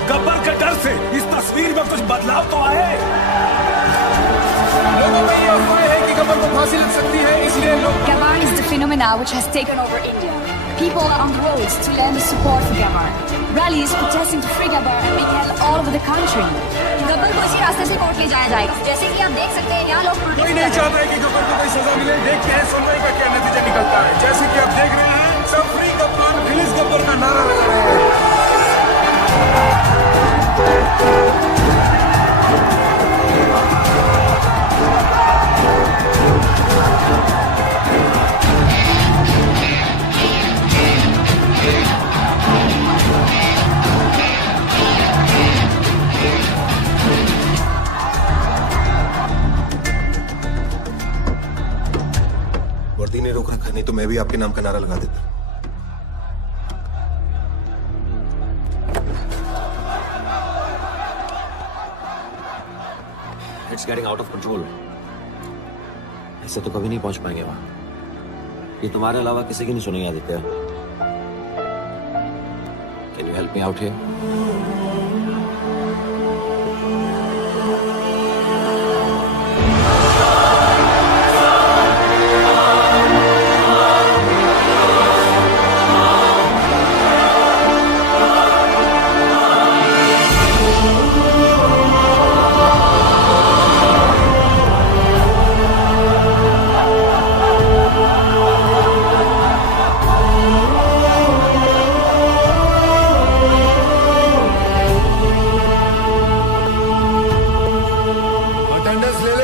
गब्बर के डर से इस तस्वीर में कुछ बदलाव तो आए। लोगों में ये अफवाह है कि गब्बर को फांसी लग सकती है, इसलिए लोग Gabbar is the phenomena which has taken over India. People are on the roads to lend their support for Gabbar. Rallies protesting to free Gabbar are being held all over the country. Gabbar को इसी रास्ते से court ले जाया जाएगा। जैसे कि आप देख सकते हैं यहाँ लोग कोई नहीं चाहता है कि गब्बर को कोई सजा मिले। देखते हैं सुनवाई का क्या नतीजा निकलता है। जैसे कि आप देख रहे हैं सब फ्री गब्बर, रिलीज गब्बर का नारा लगा रहे हैं। वर्दी ने रोक रखा, नहीं तो मैं भी आपके नाम का नारा लगा देता। It's getting out of control. ऐसे तो कभी नहीं पहुंच पाएंगे वहां। ये तुम्हारे अलावा किसी की नहीं सुनेगी Aditya. Can you help me out here?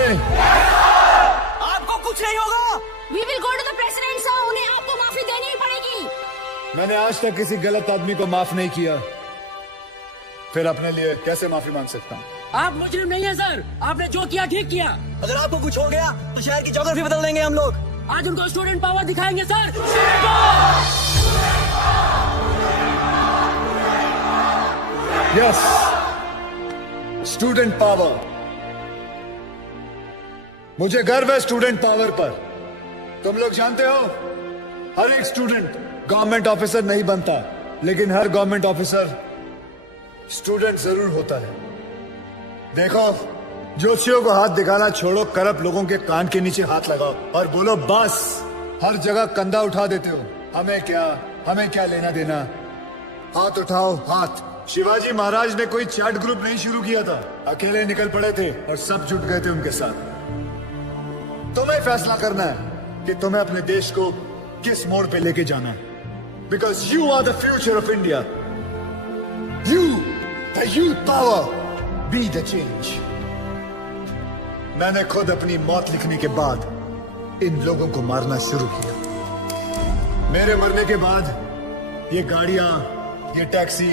नहीं? आपको कुछ नहीं होगा। We will go to the president, sir. उन्हें आपको माफी देनी ही पड़ेगी। मैंने आज तक किसी गलत आदमी को माफ नहीं किया, फिर अपने लिए कैसे माफी मांग सकता हूँ? आप मुजरिम नहीं है सर, आपने जो किया ठीक किया। अगर आपको कुछ हो गया तो शहर की ज्योग्राफी बदल देंगे हम लोग। आज उनको स्टूडेंट पावर दिखाएंगे सर। Yes, student power. मुझे गर्व है स्टूडेंट पावर पर। तुम लोग जानते हो, हर एक स्टूडेंट गवर्नमेंट ऑफिसर नहीं बनता, लेकिन हर गवर्नमेंट ऑफिसर स्टूडेंट जरूर होता है। देखो, जोशियों को हाथ दिखाना छोड़ो, करप्ट लोगों के कान के नीचे हाथ लगाओ और बोलो बस। हर जगह कंधा उठा देते हो, हमें क्या लेना देना। हाथ उठाओ, हाथ। शिवाजी महाराज ने कोई चैट ग्रुप नहीं शुरू किया था, अकेले निकल पड़े थे और सब जुट गए थे उनके साथ। तुम्हें फैसला करना है कि तुम्हें अपने देश को किस मोड़ पे लेके जाना है, because you are the future of India. You, the youth power, be the change. मैंने खुद अपनी मौत लिखने के बाद इन लोगों को मारना शुरू किया। मेरे मरने के बाद ये गाड़ियां, ये टैक्सी,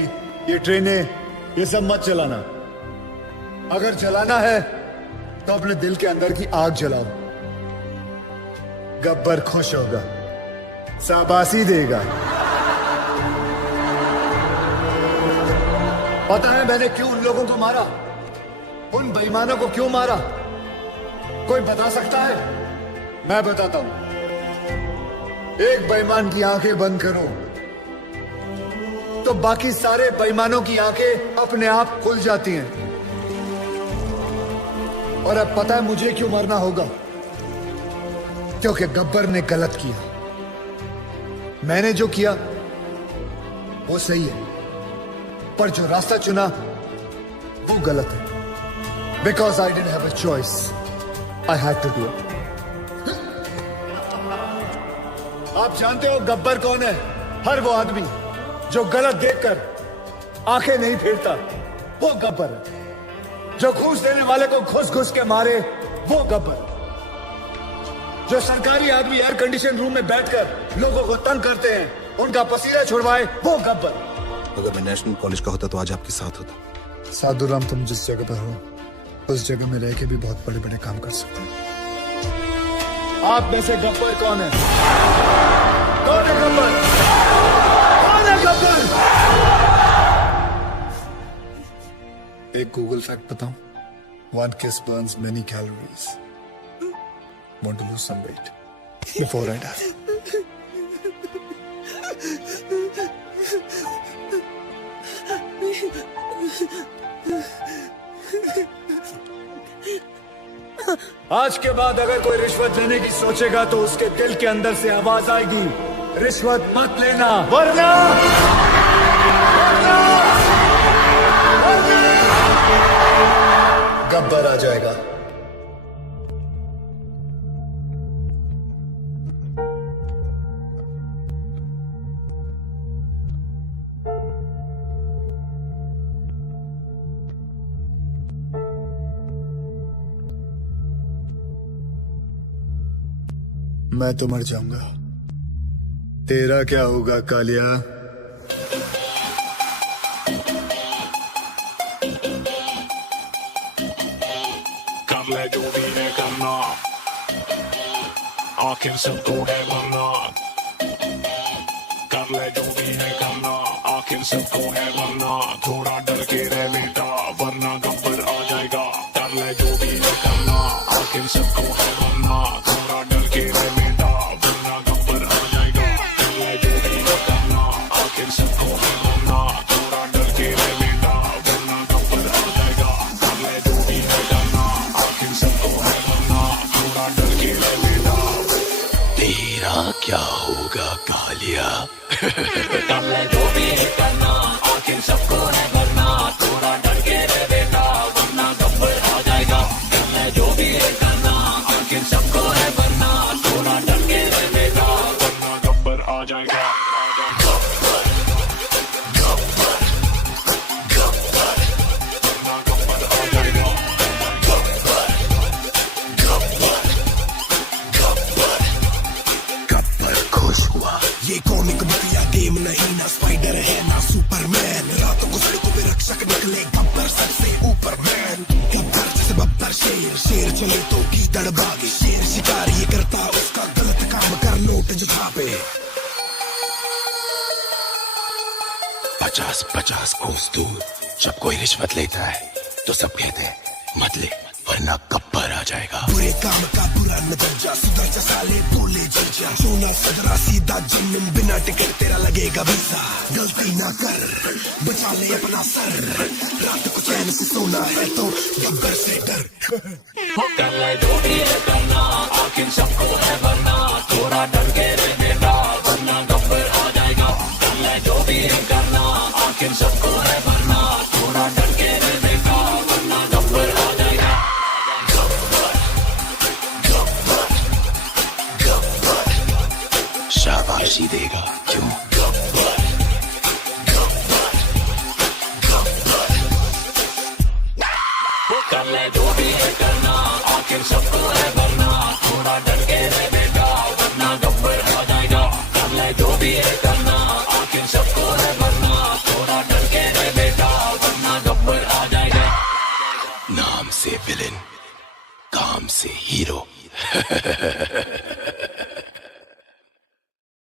ये ट्रेनें, ये सब मत चलाना। अगर चलाना है तो अपने दिल के अंदर की आग जलाओ। गब्बर खुश होगा, शाबाशी देगा। पता है मैंने क्यों उन लोगों को मारा, उन बेईमानों को क्यों मारा? कोई बता सकता है? मैं बताता हूं। एक बेईमान की आंखें बंद करो तो बाकी सारे बेईमानों की आंखें अपने आप खुल जाती हैं। और अब पता है मुझे क्यों मरना होगा? क्योंकि गब्बर ने गलत किया। मैंने जो किया वो सही है, पर जो रास्ता चुना वो गलत है। Because I didn't have a choice, I had to do it. आप जानते हो गब्बर कौन है? हर वो आदमी जो गलत देखकर आंखें नहीं फेरता, वो गब्बर है। जो घूस देने वाले को घुस घुस के मारे, वो गब्बर। जो सरकारी आदमी एयर कंडीशन रूम में बैठकर लोगों को तंग करते हैं, उनका पसीना छुड़वाए, वो गब्बर। अगर मैं नेशनल कॉलेज का होता तो आज आपके साथ होता। साधुराम, तुम जिस जगह पर हो उस जगह में रह के भी बहुत बड़े बड़े काम कर सकते हो। आप में से गब्बर कौन है? कौन है गब्बर? कौन है गब्बर? एक गूगल फैक्ट बताऊं? One kiss burns many calories. Want to lose some weight before I die? आज के बाद अगर कोई रिश्वत लेने की सोचेगा तो उसके दिल के अंदर से आवाज आएगी, रिश्वत मत लेना, वरना गब्बर आ जाएगा। मैं तो मर जाऊंगा, तेरा क्या होगा कालिया? कर ले जो भी है करना, आखिर सबको है मरना। कर ले जो भी है करना, आखिर सबको है मरना। थोड़ा डर के रह बेटा, वरना गब्बर आ जाएगा। कर ले जो भी है करना, आखिर सबको है मरना। थोड़ा डर के रह बेटा, वरना गब्बर आ जाएगा। कर ले जो भी है करना, आखिर सबको है मरना। थोड़ा डर के रह बेटा, वरना गब्बर आ जाएगा। कर ले जो भी है करना, आखिर सबको है मरना। थोड़ा डर के रह बेटा, तेरा क्या होगा कालिया? कर ले जो भी है करना, आखिर सबको है मरना। थोड़ा डर के रह बेटा, वरना गब्बर आ जाएगा। कर ले जो भी है करना, आखिर सबको है मरना। थोड़ा डर के रह बेटा, वरना गब्बर आ जाएगा। ये कॉमिक बतिया गेम नहीं, ना स्पाइडर है ना सुपरमैन। रातों को सड़कों पे रक्षक निकले गब्बर सबसे ऊपर मैन। गब्बर जैसे बब्बर शेर, शेर चले तो गीदड़ भागे। शेर शिकार ये करता उसका गलत काम कर नोट जो छापे। 50-50 कोस दूर जब कोई रिश्वत लेता है तो सब कहते हैं मत ले वरना गब्बर आ जाएगा। बुरे काम का बुरा नतीजा, सुधर जा साले बोले जीजा। सोना सदरा सीधा जमीन, बिना टिकट तेरा लगेगा वीजा। गलती ना कर बचा ले अपना सर, रात को चैन से सोना है तो गब्बर से डर। कर ले जो भी है करना, आखिर सबको है वरना, थोड़ा डर के रहना वरना गब्बर आ जाएगा। कर ले जो भी है करना, आखिर सबको है वरना, थोड़ा डर के रहना वरना गब्बर आ जाएगा। शाबाशी देगा क्यों? कर ले जो भी है करना, आखिर सबको है वरना, थोड़ा डर के रह बेटा वरना गब्बर आ जाएगा। कर ले जो भी है करना, आखिर सबको है वरना, थोड़ा डर के रह बेटा वरना गब्बर आ जाएगा। नाम से विलेन, काम से हीरो।